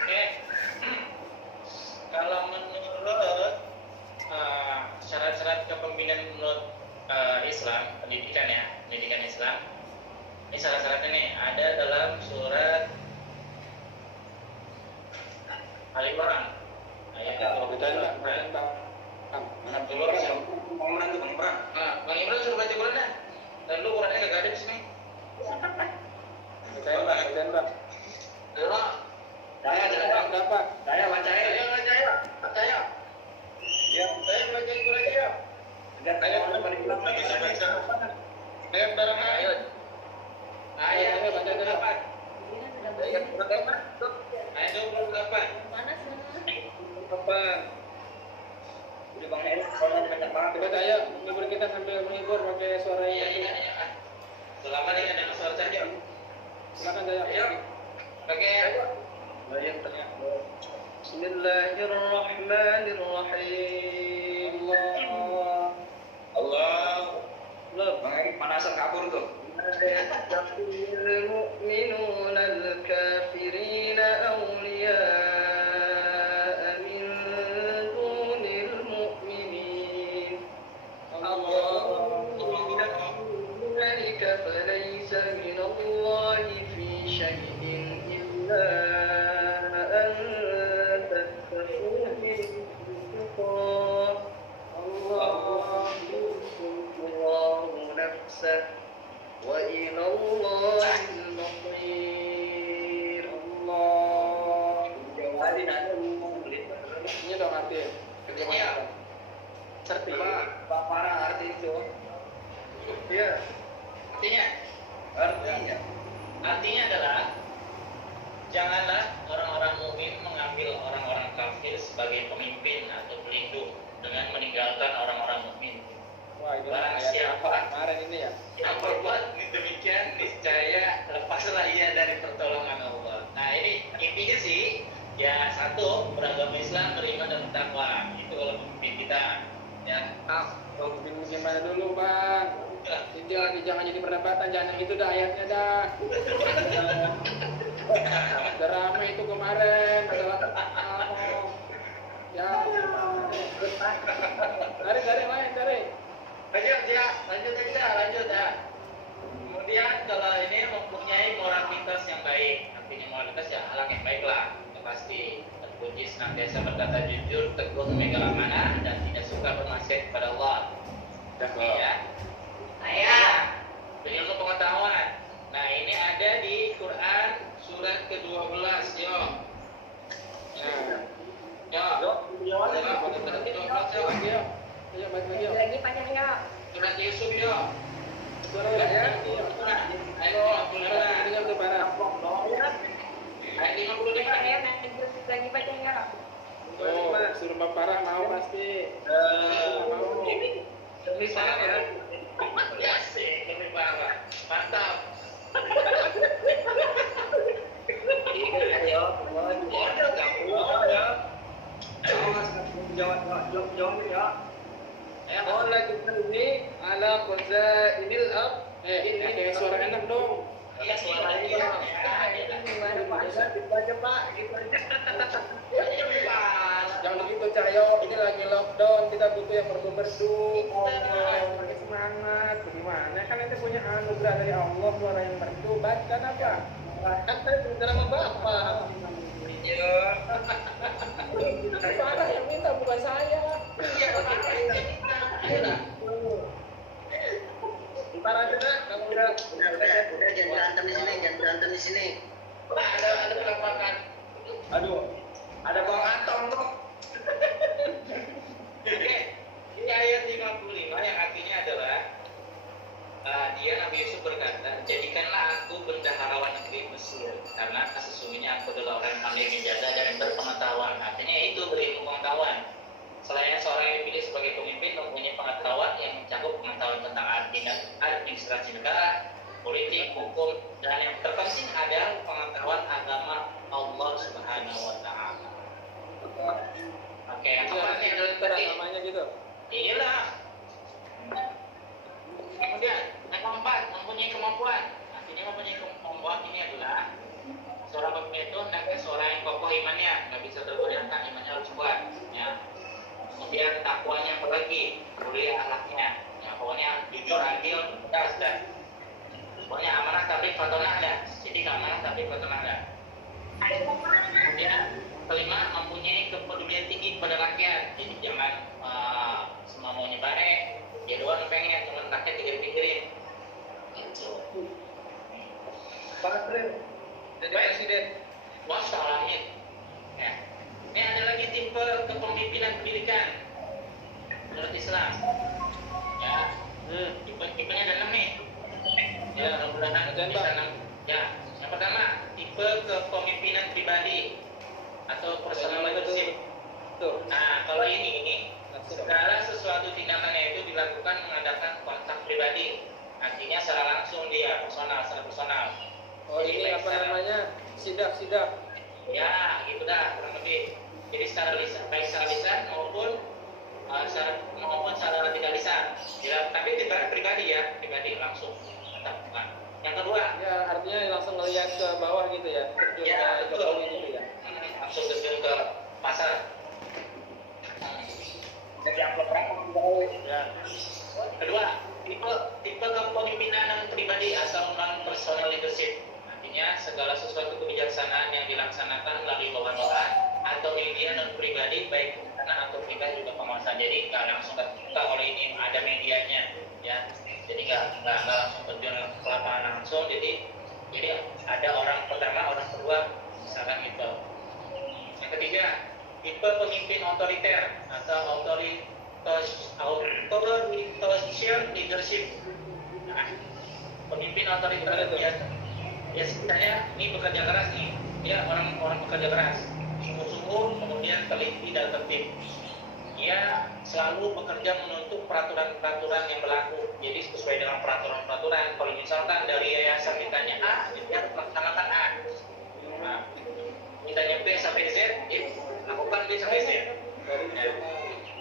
Oke. Kalau menurut syarat-syarat kepemimpinan menurut Islam, pendidikan Islam, ini syarat-syaratnya nih ada dalam surat Al-Imran ayat Betul, 27. Mana dulu Bang Imran tuh Bang Imran. Bang Imran suruh baca Qurannya. Dan lu Qurannya nggak ada di sini. Bacain, Mbak. Halo. Dapat. Saya bacain. Saya. Ya. Saya baca Qurannya ya. Agar teman-teman pada bilang Bisa baca. Ayo bareng ayo. Ayat Ayo, baca dulu. 28. Ayat 28. Ayat 28. Apa? Udah Bang Heri, kalau banyak banget. Coba ayo menghibur kita sambil menghibur pakai suara Iya. yang Selama ini ada suara saja. silakan saya. Ayo. Pakai Banyak tanya. Bismillahirrahmanirrahim. Allah. Bang Heri panasan kabur tuh. المؤمنون الكافرين أولياء من دون المؤمنين الله ذلك فليس من الله في شيء إلا أن تتقوا منهم تقى الله Ini dong arti. Iya. Serti. Parah arti itu. Iya. Artinya adalah janganlah orang-orang mukmin mengambil orang-orang kafir sebagai pemimpin atau pelindung dengan meninggalkan orang-orang mukmin. Wah, itu Barang ayat siapa apa kemarin ini ya? yang berbuat demikian niscaya lepaslah ia dari pertolongan Allah. Nah ini intinya sih ya satu beragama Islam, beriman dan bertakwa itu kalau pemimpin kita ya. Bingung gimana dulu bang? Inti lagi jangan jadi perdebatan, jangan gitu dah ayatnya dah. Udah rame itu kemarin masalah ya. Dari lain dari. Lanjut ya. Kemudian kalau ini mempunyai moralitas yang baik, artinya moralitas ya akhlak yang baik lah, itu pasti terpuji senantiasa berkata jujur, teguh memegang amanah dan tidak suka bermaksiat kepada Allah. Ya. Berilmu pengetahuan. Nah ini ada di Quran surat ke-12 yo. Ayo baik lagi ya. Lagi panjang ya. Surat Yusuf yo. Suara ya. Ayat 55. Ini udah parah. Ayat 55. Ya, lagi panjang ya. Oh, suruh Bang parah mau pasti. Mau. Demi saya ya. Ya sih, demi parah. Mantap. Qala ini ala khazainil ard. Ini kayak suara enak dong. Iya suaranya. Dibaca Pak, gitu aja. Demi pas. Jangan begitu Cahyo, ini lagi lockdown, kita butuh yang merdu-merdu. Pakai semangat. Bagaimana? Kan itu punya anugerah dari Allah, suara yang merdu. Bahkan apa? Kan saya bicara sama Bapak. Iya. Parah yang minta bukan saya. Iya, Parah juga, kamu udah Jangan berantem di sini. Ada penampakan. Aduh, ada bawang antong tuh. Oke, ini ayat 55 yang artinya adalah dia Nabi Yusuf berkata, jadikanlah aku bendaharawan negeri Mesir karena sesungguhnya aku adalah orang yang pandai menjaga dan berpengetahuan. Artinya itu berilmu pengetahuan. Selain seorang yang dipilih sebagai pemimpin mempunyai pengetahuan yang mencakup pengetahuan tentang administrasi negara, politik, hukum, dan yang terpenting adalah pengetahuan agama Allah Subhanahu wa Ta'ala. Oke, yang keempat adalah tadi. namanya gitu. Iyalah. Kemudian yang keempat mempunyai kemampuan. Artinya mempunyai kemampuan ini adalah seorang pemimpin itu hendaknya seorang yang kokoh imannya, nggak bisa tergoyahkan, imannya harus kuat. Ya. Kemudian takwanya apalagi, mulia akhlaknya. Ya, pokoknya jujur, adil, tegas dan pokoknya amanah tapi fatona ada. Jadi keamanan tapi fatona ada. Kemudian kelima mempunyai kepedulian tinggi kepada rakyat. Jadi jangan semua maunya bare, dia doang pengen, teman rakyat tidak dipikirin. Gitu. Pak Prim, jadi presiden. Wassalamualaikum. Ya. Ini ada lagi tipe kepemimpinan pendidikan menurut Islam. Ya. Tipenya ada 6 nih. Ya, mudah-mudahan bisa 6. Ya. Yang pertama, tipe kepemimpinan pribadi atau personal leadership. Tuh. Nah, kalau ini segala sesuatu tindakannya itu dilakukan mengadakan kontak pribadi. Artinya secara langsung dia secara personal. Oh, ini Baik apa namanya? Sidak. Ya, gitu dah kurang lebih. Jadi secara lisan, baik secara lisan maupun secara tidak lisan. Ya, tapi pribadi langsung. Bukan. Yang kedua, Ya, artinya langsung ngelihat ke bawah gitu ya. Terjun ya ke betul. Jokowi gitu ya. Langsung terjun ke pasar. Jadi amplop Ya. Kedua, tipe kepemimpinan pribadi atau non personal leadership. Artinya segala sesuatu kebijaksanaan yang dilaksanakan melalui bawahan atau media non pribadi baik karena atau pribadi juga penguasa. Jadi nggak langsung terbuka kalau ini ada medianya, ya. Jadi nggak langsung terjun ke lapangan langsung. Jadi ada orang pertama, orang kedua, misalkan gitu. Yang ketiga Ya, tipe pemimpin otoriter atau authoritarian leadership. Nah, pemimpin otoriter biasa ya sebenarnya ini bekerja keras nih, dia orang bekerja keras, sungguh-sungguh, kemudian teliti dan tertib. Dia selalu bekerja menuntut peraturan-peraturan yang berlaku, jadi sesuai dengan peraturan-peraturan. Kalau misalkan dari yayasan mintanya A, dia harus melaksanakan A. Nah, mintanya B sampai Z, ya lakukan B sampai Z. Ya.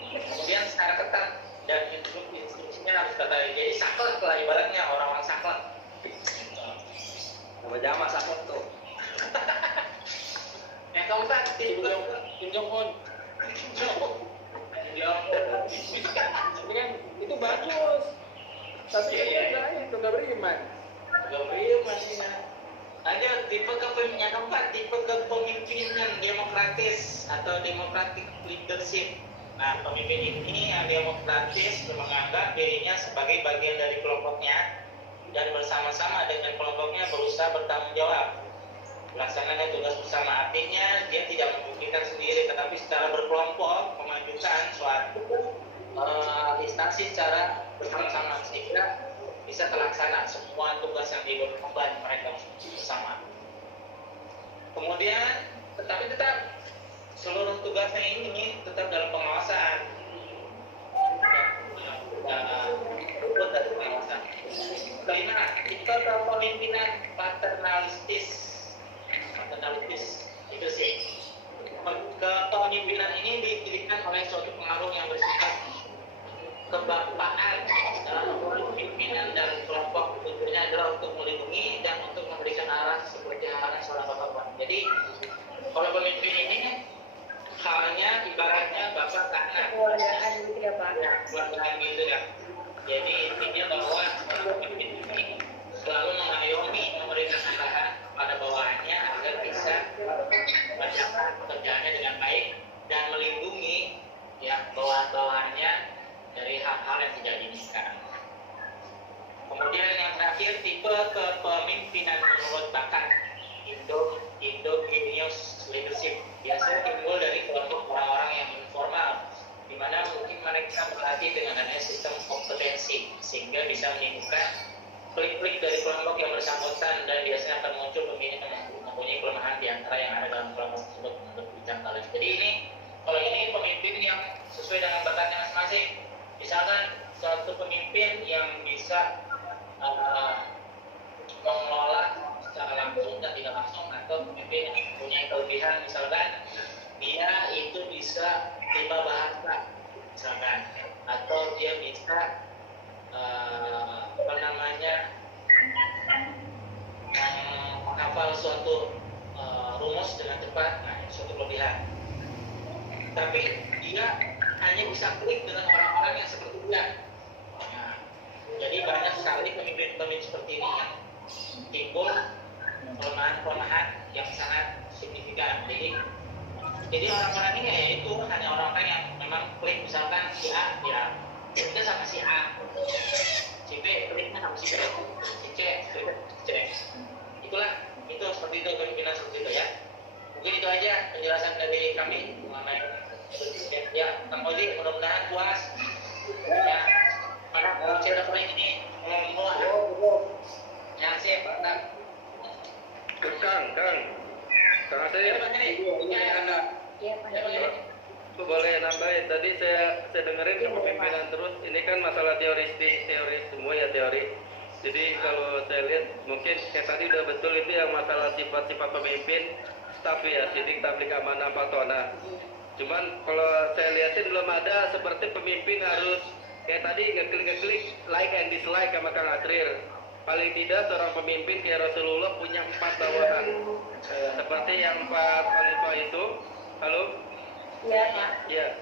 Kemudian secara ketat dan instruksinya harus ketat. Jadi saklek lah ibaratnya, orang-orang saklek. Nama jama sakit tuh. Yang keempat, tipe Kim Jong Un. Ini kan itu bagus. Tapi itu nggak beriman. Ada tipe yang keempat, tipe kepemimpinan demokratis atau democratic leadership. Nah, pemimpin ini yang demokratis menganggap dirinya sebagai bagian dari kelompoknya dan bersama-sama dengan kelompoknya berusaha bertanggung jawab. Melaksanakan tugas bersama, artinya dia tidak membuktikan sendiri, tetapi secara berkelompok memajukan suatu instansi secara bersama-sama sehingga bisa terlaksana semua tugas yang dibeban mereka bersama. Kemudian, tetapi tetap seluruh tugasnya ini tetap dalam pengawasan. Dari pengawasan. Kelima, tipe kepemimpinan paternalistis leadership. Kepemimpinan ini didirikan oleh suatu pengaruh yang bersifat kebapaan dalam pimpinan dan kelompok. Tujuannya adalah untuk melindungi dan untuk memberikan arah seperti arahan seorang bapak. Jadi kalau pemimpin ini halnya ibaratnya bapak kakak. Keluargaan gitu ya Pak. Ya, keluargaan gitu ya. Jadi intinya bahwa pemimpin ini selalu mengayomi, memberikan arahan pada bawahannya agar bisa mengerjakan pekerjaannya dengan baik dan melindungi ya bawahan-bawahannya dari hal-hal yang tidak diinginkan. Kemudian yang terakhir, tipe kepemimpinan menurut bakat endogenous leadership biasanya timbul dari kelompok orang-orang yang informal, di mana mungkin mereka berlatih dengan adanya sistem kompetensi sehingga bisa menimbulkan klik-klik dari kelompok yang bersangkutan, dan biasanya akan muncul pemilih yang mempunyai kelemahan di antara yang ada dalam kelompok tersebut menurut Bincang Talib. Jadi kalau ini pemimpin yang sesuai dengan bakatnya masing-masing. Misalkan suatu pemimpin yang bisa mengelola secara langsung dan tidak langsung, atau pemimpin yang mempunyai kelebihan, misalkan dia itu bisa 5 bahasa, misalkan, atau dia bisa menghafal suatu rumus dengan cepat. Nah, itu suatu kelebihan. Tapi dia hanya bisa klik dengan orang-orang yang seperti dia. Nah, jadi banyak sekali pemimpin-pemimpin seperti ini yang timbul kelemahan-kelemahan yang sangat signifikan. Jadi orang-orang ini ya itu hanya orang-orang yang memang klik, misalkan si A, ya kliknya sama si A, si B kliknya sama si B, si C kliknya si C. Itu seperti itu, kemungkinan seperti itu ya. Mungkin itu aja penjelasan dari kami mengenai ya Kang Ozi, mudah-mudahan puas ya. Mana cerita kemarin ini ngomong ya sih Pak Kang Asep. Iya Pak. Boleh nambahin, tadi saya dengerin kepemimpinan terus. Ini kan masalah teori semua ya, teori. Jadi kalau saya lihat mungkin kayak tadi udah betul itu yang masalah sifat-sifat pemimpin, staff ya, sidik, tablik, amanah, patona. Cuman kalau saya lihatin belum ada seperti pemimpin harus kayak tadi ngeklik like and dislike sama Kang Asrir. Paling tidak seorang pemimpin kayak Rasulullah punya 4 bawahan. Seperti yang Pak Khalifah itu. Halo? Iya Pak. Ya.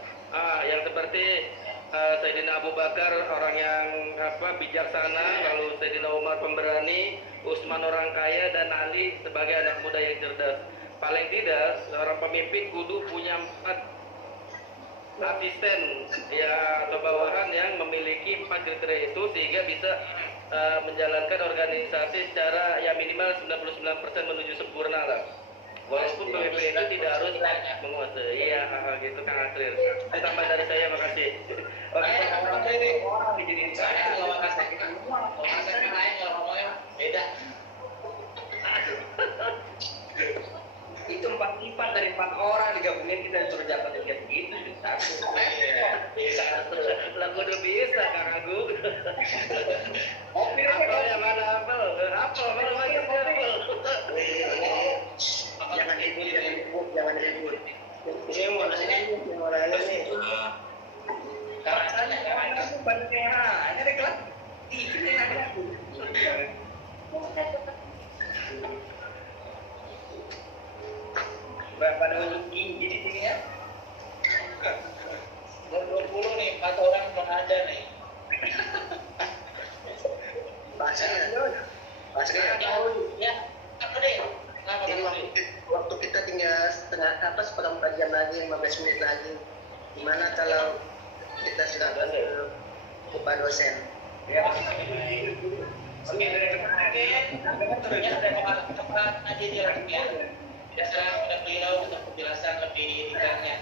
Yang seperti Sayyidina Abu Bakar orang yang bijaksana, lalu Sayyidina Umar pemberani, Utsman orang kaya, dan Ali sebagai anak muda yang cerdas. Paling tidak seorang pemimpin kudu punya 4 asisten ya atau bawahan yang memiliki 4 kriteria itu sehingga bisa menjalankan organisasi secara ya minimal 99% menuju sempurna lah. Walaupun pemimpin itu tidak harus menguasai. Iya, gitu Kang Asrir. Itu tambah dari saya, makasih. Oke, orang dijadiin saya kalau saya kita ngomong, kalau saya lain kalau ngomongnya beda. Itu 4 lipat dari 4 orang digabungin kita disuruh jabatan kayak begitu. Bisa. Lagu udah bisa Kang Agung. Apel yang mana apel? Apel, mana lagi apel? Jangan ribut. Ini mau nanya nih. Caranya Banyak hanya ada kelas. Ini ada. Pada ujung tinggi di sini ya. 20 nih, 4 orang belum ada nih. Bahasanya Ya, apa deh? Kenapa ini deh? waktu kita tinggal seperempat jam lagi, 15 menit lagi. Gimana kalau kita sudah lupa dosen? Ya. Oke, ternyata ada tempat ngaji di ya. Biasanya pada beliau untuk penjelasan lebih detailnya.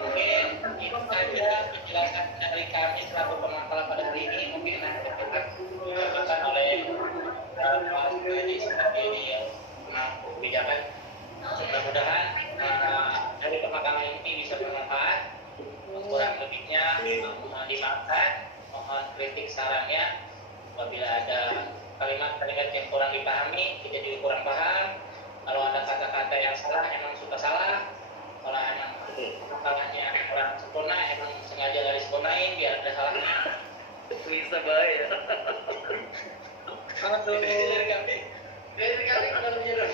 Mungkin itu saja penjelasan dari kami selaku pemangkalan pada hari ini. Mungkin nanti akan oleh Pak Haji seperti ini ya, kebijakan. Mudah-mudahan dari pemakaman ini bisa bermanfaat. Kurang lebihnya mohon dimaafkan, mohon kritik sarannya. Apabila ada kalimat-kalimat yang kurang dipahami, kita juga kurang paham. Kalau ada kata-kata yang salah, emang suka salah. Kalau emang salahnya kurang sempurna, emang sengaja nggak disempurnain biar ada salahnya. Bisa baik. Aduh, dari kami kalau menyerah.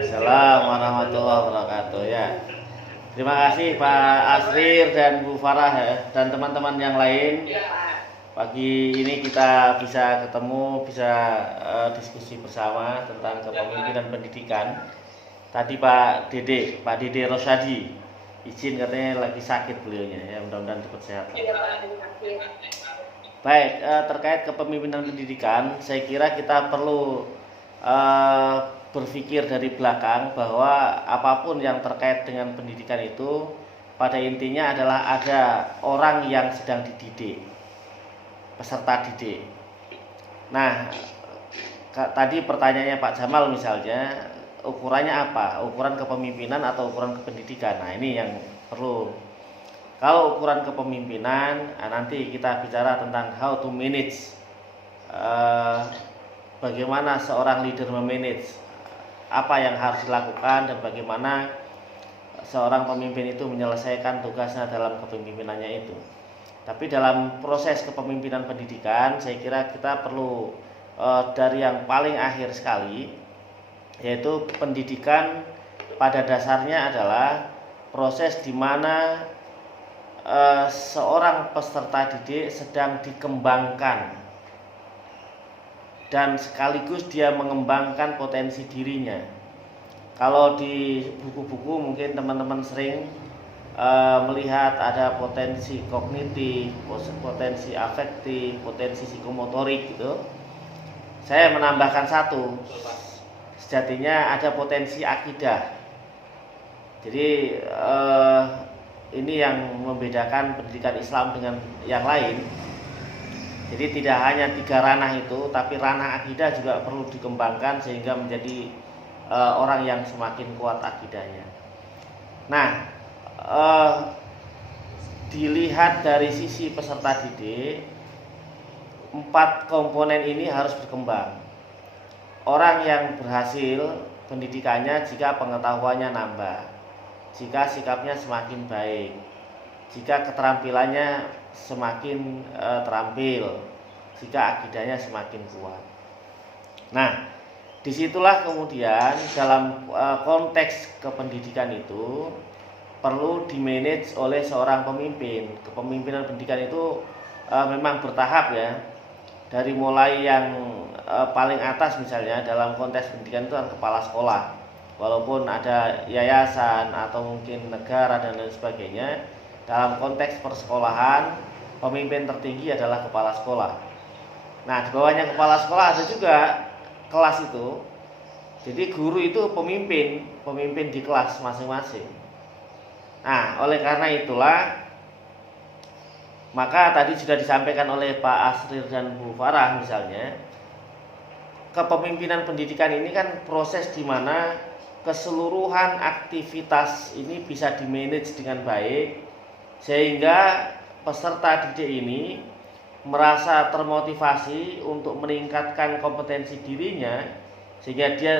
Assalamualaikum warahmatullahi wabarakatuh ya. Terima kasih Pak Asrir dan Bu Farah ya, dan teman-teman yang lain. Pagi ini kita bisa ketemu, bisa diskusi bersama tentang kepemimpinan pendidikan. Tadi Pak Dede Rosadi izin katanya lagi sakit beliaunya ya, mudah-mudahan cepat sehat. Baik, terkait kepemimpinan pendidikan, saya kira kita perlu berpikir dari belakang bahwa apapun yang terkait dengan pendidikan itu pada intinya adalah ada orang yang sedang dididik, peserta didik. Nah, tadi pertanyaannya Pak Jamal misalnya, ukurannya apa? Ukuran kepemimpinan atau ukuran kependidikan? Nah, ini yang perlu. Kalau ukuran kepemimpinan, nanti kita bicara tentang how to manage, bagaimana seorang leader memanage, apa yang harus dilakukan dan bagaimana seorang pemimpin itu menyelesaikan tugasnya dalam kepemimpinannya itu. Tapi dalam proses kepemimpinan pendidikan, saya kira kita perlu dari yang paling akhir sekali, yaitu pendidikan pada dasarnya adalah proses di mana seorang peserta didik sedang dikembangkan dan sekaligus dia mengembangkan potensi dirinya. Kalau di buku-buku mungkin teman-teman sering melihat ada potensi kognitif, potensi afektif, potensi psikomotorik gitu. Saya menambahkan satu, sejatinya ada potensi akidah. Jadi ini yang membedakan pendidikan Islam dengan yang lain. Jadi tidak hanya 3 ranah itu, tapi ranah akidah juga perlu dikembangkan sehingga menjadi orang yang semakin kuat akidahnya. Nah, dilihat dari sisi peserta didik, 4 komponen ini harus berkembang. Orang yang berhasil pendidikannya jika pengetahuannya nambah, jika sikapnya semakin baik, jika keterampilannya semakin terampil, jika akidahnya semakin kuat. Nah, disitulah kemudian dalam konteks kependidikan itu perlu dimanage oleh seorang pemimpin. Kepemimpinan pendidikan itu memang bertahap ya. Dari mulai yang paling atas misalnya dalam konteks pendidikan itu kan kepala sekolah. Walaupun ada yayasan atau mungkin negara dan lain sebagainya, dalam konteks persekolahan pemimpin tertinggi adalah kepala sekolah. Nah, di bawahnya kepala sekolah ada juga kelas itu, jadi guru itu pemimpin di kelas masing-masing. Nah, oleh karena itulah maka tadi sudah disampaikan oleh Pak Asrir dan Bu Farah misalnya, kepemimpinan pendidikan ini kan proses di mana keseluruhan aktivitas ini bisa dimanage dengan baik sehingga peserta didik ini merasa termotivasi untuk meningkatkan kompetensi dirinya sehingga dia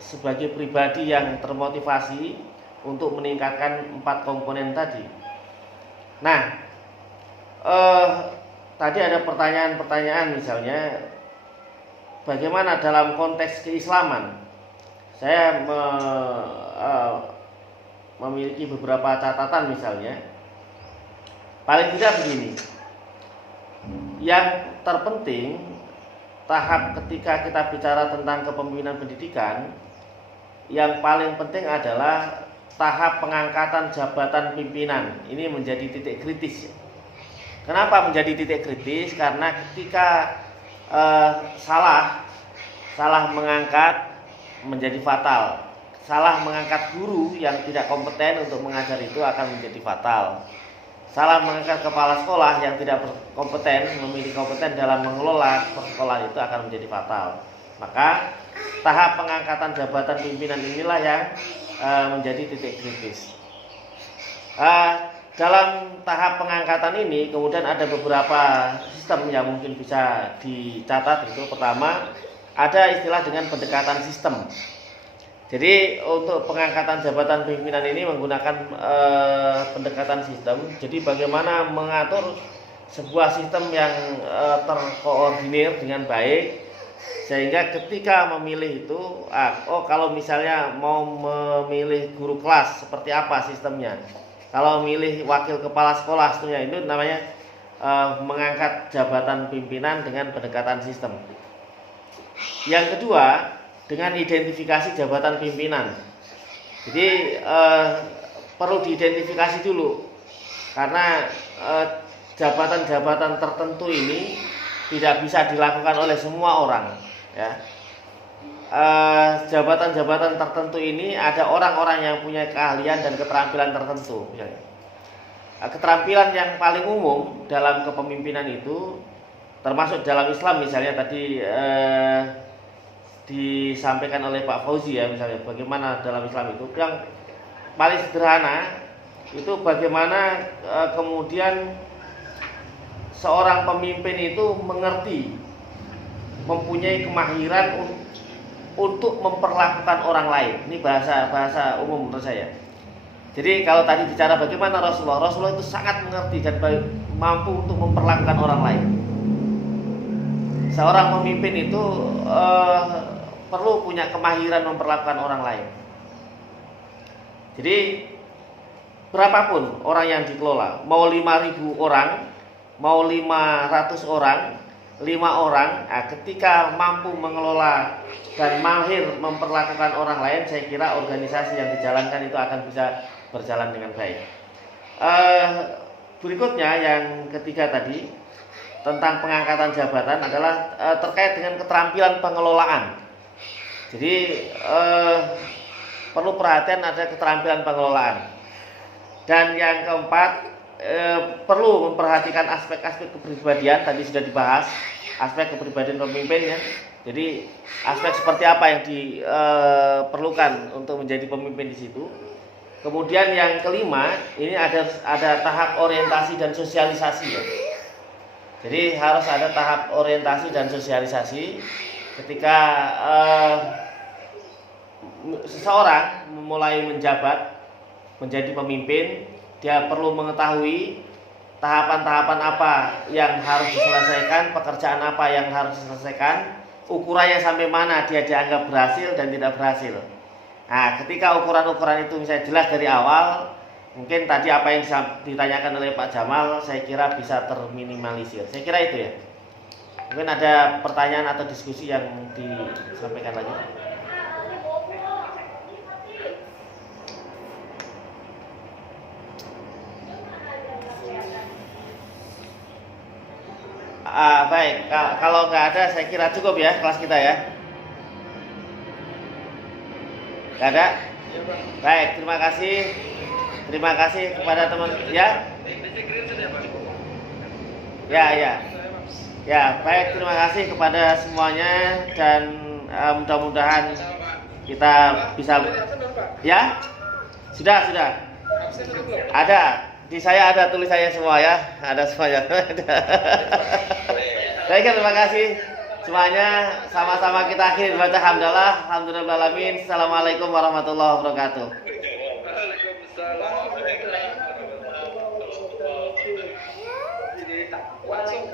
sebagai pribadi yang termotivasi untuk meningkatkan 4 komponen tadi. Nah, tadi ada pertanyaan-pertanyaan misalnya bagaimana dalam konteks keislaman. Saya memiliki beberapa catatan misalnya. Paling tidak begini, yang terpenting tahap ketika kita bicara tentang kepemimpinan pendidikan, yang paling penting adalah tahap pengangkatan jabatan pimpinan. Ini menjadi titik kritis. Kenapa menjadi titik kritis? Karena ketika salah mengangkat menjadi fatal. Salah mengangkat guru yang tidak kompeten untuk mengajar itu akan menjadi fatal. Salah mengangkat kepala sekolah yang tidak berkompeten, memiliki kompeten dalam mengelola sekolah itu akan menjadi fatal. Maka tahap pengangkatan jabatan pimpinan inilah yang menjadi titik kritis. Dalam tahap pengangkatan ini kemudian ada beberapa sistem yang mungkin bisa dicatat. Itu pertama, ada istilah dengan pendekatan sistem. Jadi untuk pengangkatan jabatan pimpinan ini menggunakan pendekatan sistem. Jadi bagaimana mengatur sebuah sistem yang terkoordinir dengan baik sehingga ketika memilih itu, kalau misalnya mau memilih guru kelas seperti apa sistemnya. Kalau memilih wakil kepala sekolah seterusnya itu namanya mengangkat jabatan pimpinan dengan pendekatan sistem. Yang kedua, dengan identifikasi jabatan pimpinan. Jadi perlu diidentifikasi dulu karena jabatan-jabatan tertentu ini tidak bisa dilakukan oleh semua orang, ya. Jabatan-jabatan tertentu ini ada orang-orang yang punya keahlian dan keterampilan tertentu. Keterampilan yang paling umum dalam kepemimpinan itu termasuk dalam Islam misalnya tadi disampaikan oleh Pak Fauzi ya, misalnya bagaimana dalam Islam itu yang paling sederhana itu bagaimana kemudian seorang pemimpin itu mengerti, mempunyai kemahiran untuk memperlakukan orang lain. Ini bahasa umum menurut saya. Jadi kalau tadi bicara bagaimana Rasulullah itu sangat mengerti dan mampu untuk memperlakukan orang lain. Seorang pemimpin itu perlu punya kemahiran memperlakukan orang lain. Jadi berapapun orang yang dikelola, mau 5.000 orang, mau 500 orang, 5 orang, ketika mampu mengelola dan mahir memperlakukan orang lain, saya kira organisasi yang dijalankan itu akan bisa berjalan dengan baik. Berikutnya yang ketiga tadi tentang pengangkatan jabatan adalah terkait dengan keterampilan pengelolaan. Jadi perlu perhatian ada keterampilan pengelolaan. Dan yang keempat perlu memperhatikan aspek-aspek kepribadian. Tadi sudah dibahas aspek kepribadian pemimpin ya. Jadi aspek seperti apa yang diperlukan untuk menjadi pemimpin di situ. Kemudian yang kelima ini ada tahap orientasi dan sosialisasi ya. Jadi harus ada tahap orientasi dan sosialisasi ketika seseorang mulai menjabat menjadi pemimpin, dia perlu mengetahui tahapan-tahapan apa yang harus diselesaikan, pekerjaan apa yang harus diselesaikan, ukurannya sampai mana dia dianggap berhasil dan tidak berhasil. Nah, ketika ukuran-ukuran itu misalnya jelas dari awal, mungkin tadi apa yang ditanyakan oleh Pak Jamal, saya kira bisa terminimalisir. Saya kira itu ya. Mungkin ada pertanyaan atau diskusi yang disampaikan lagi. Baik, kalau nggak ada saya kira cukup ya kelas kita ya. Nggak ada? Ya, Pak. Baik, terima kasih. Terima kasih kepada teman ya. Disekirin sudah, Pak. Ya, ya. Saya, Pak. Ya, baik, terima kasih kepada semuanya dan mudah-mudahan kita bisa Sudah absen belum, Pak? ya. Sudah. Absen atau belum? Ada. Di saya ada tulisannya semua ya. Ada semuanya. Baik, terima kasih semuanya. Sama-sama kita akhiri baca hamdalah. Alhamdulillahirabbil alamin. Assalamualaikum warahmatullahi wabarakatuh. Waalaikumsalam. Jadi langsung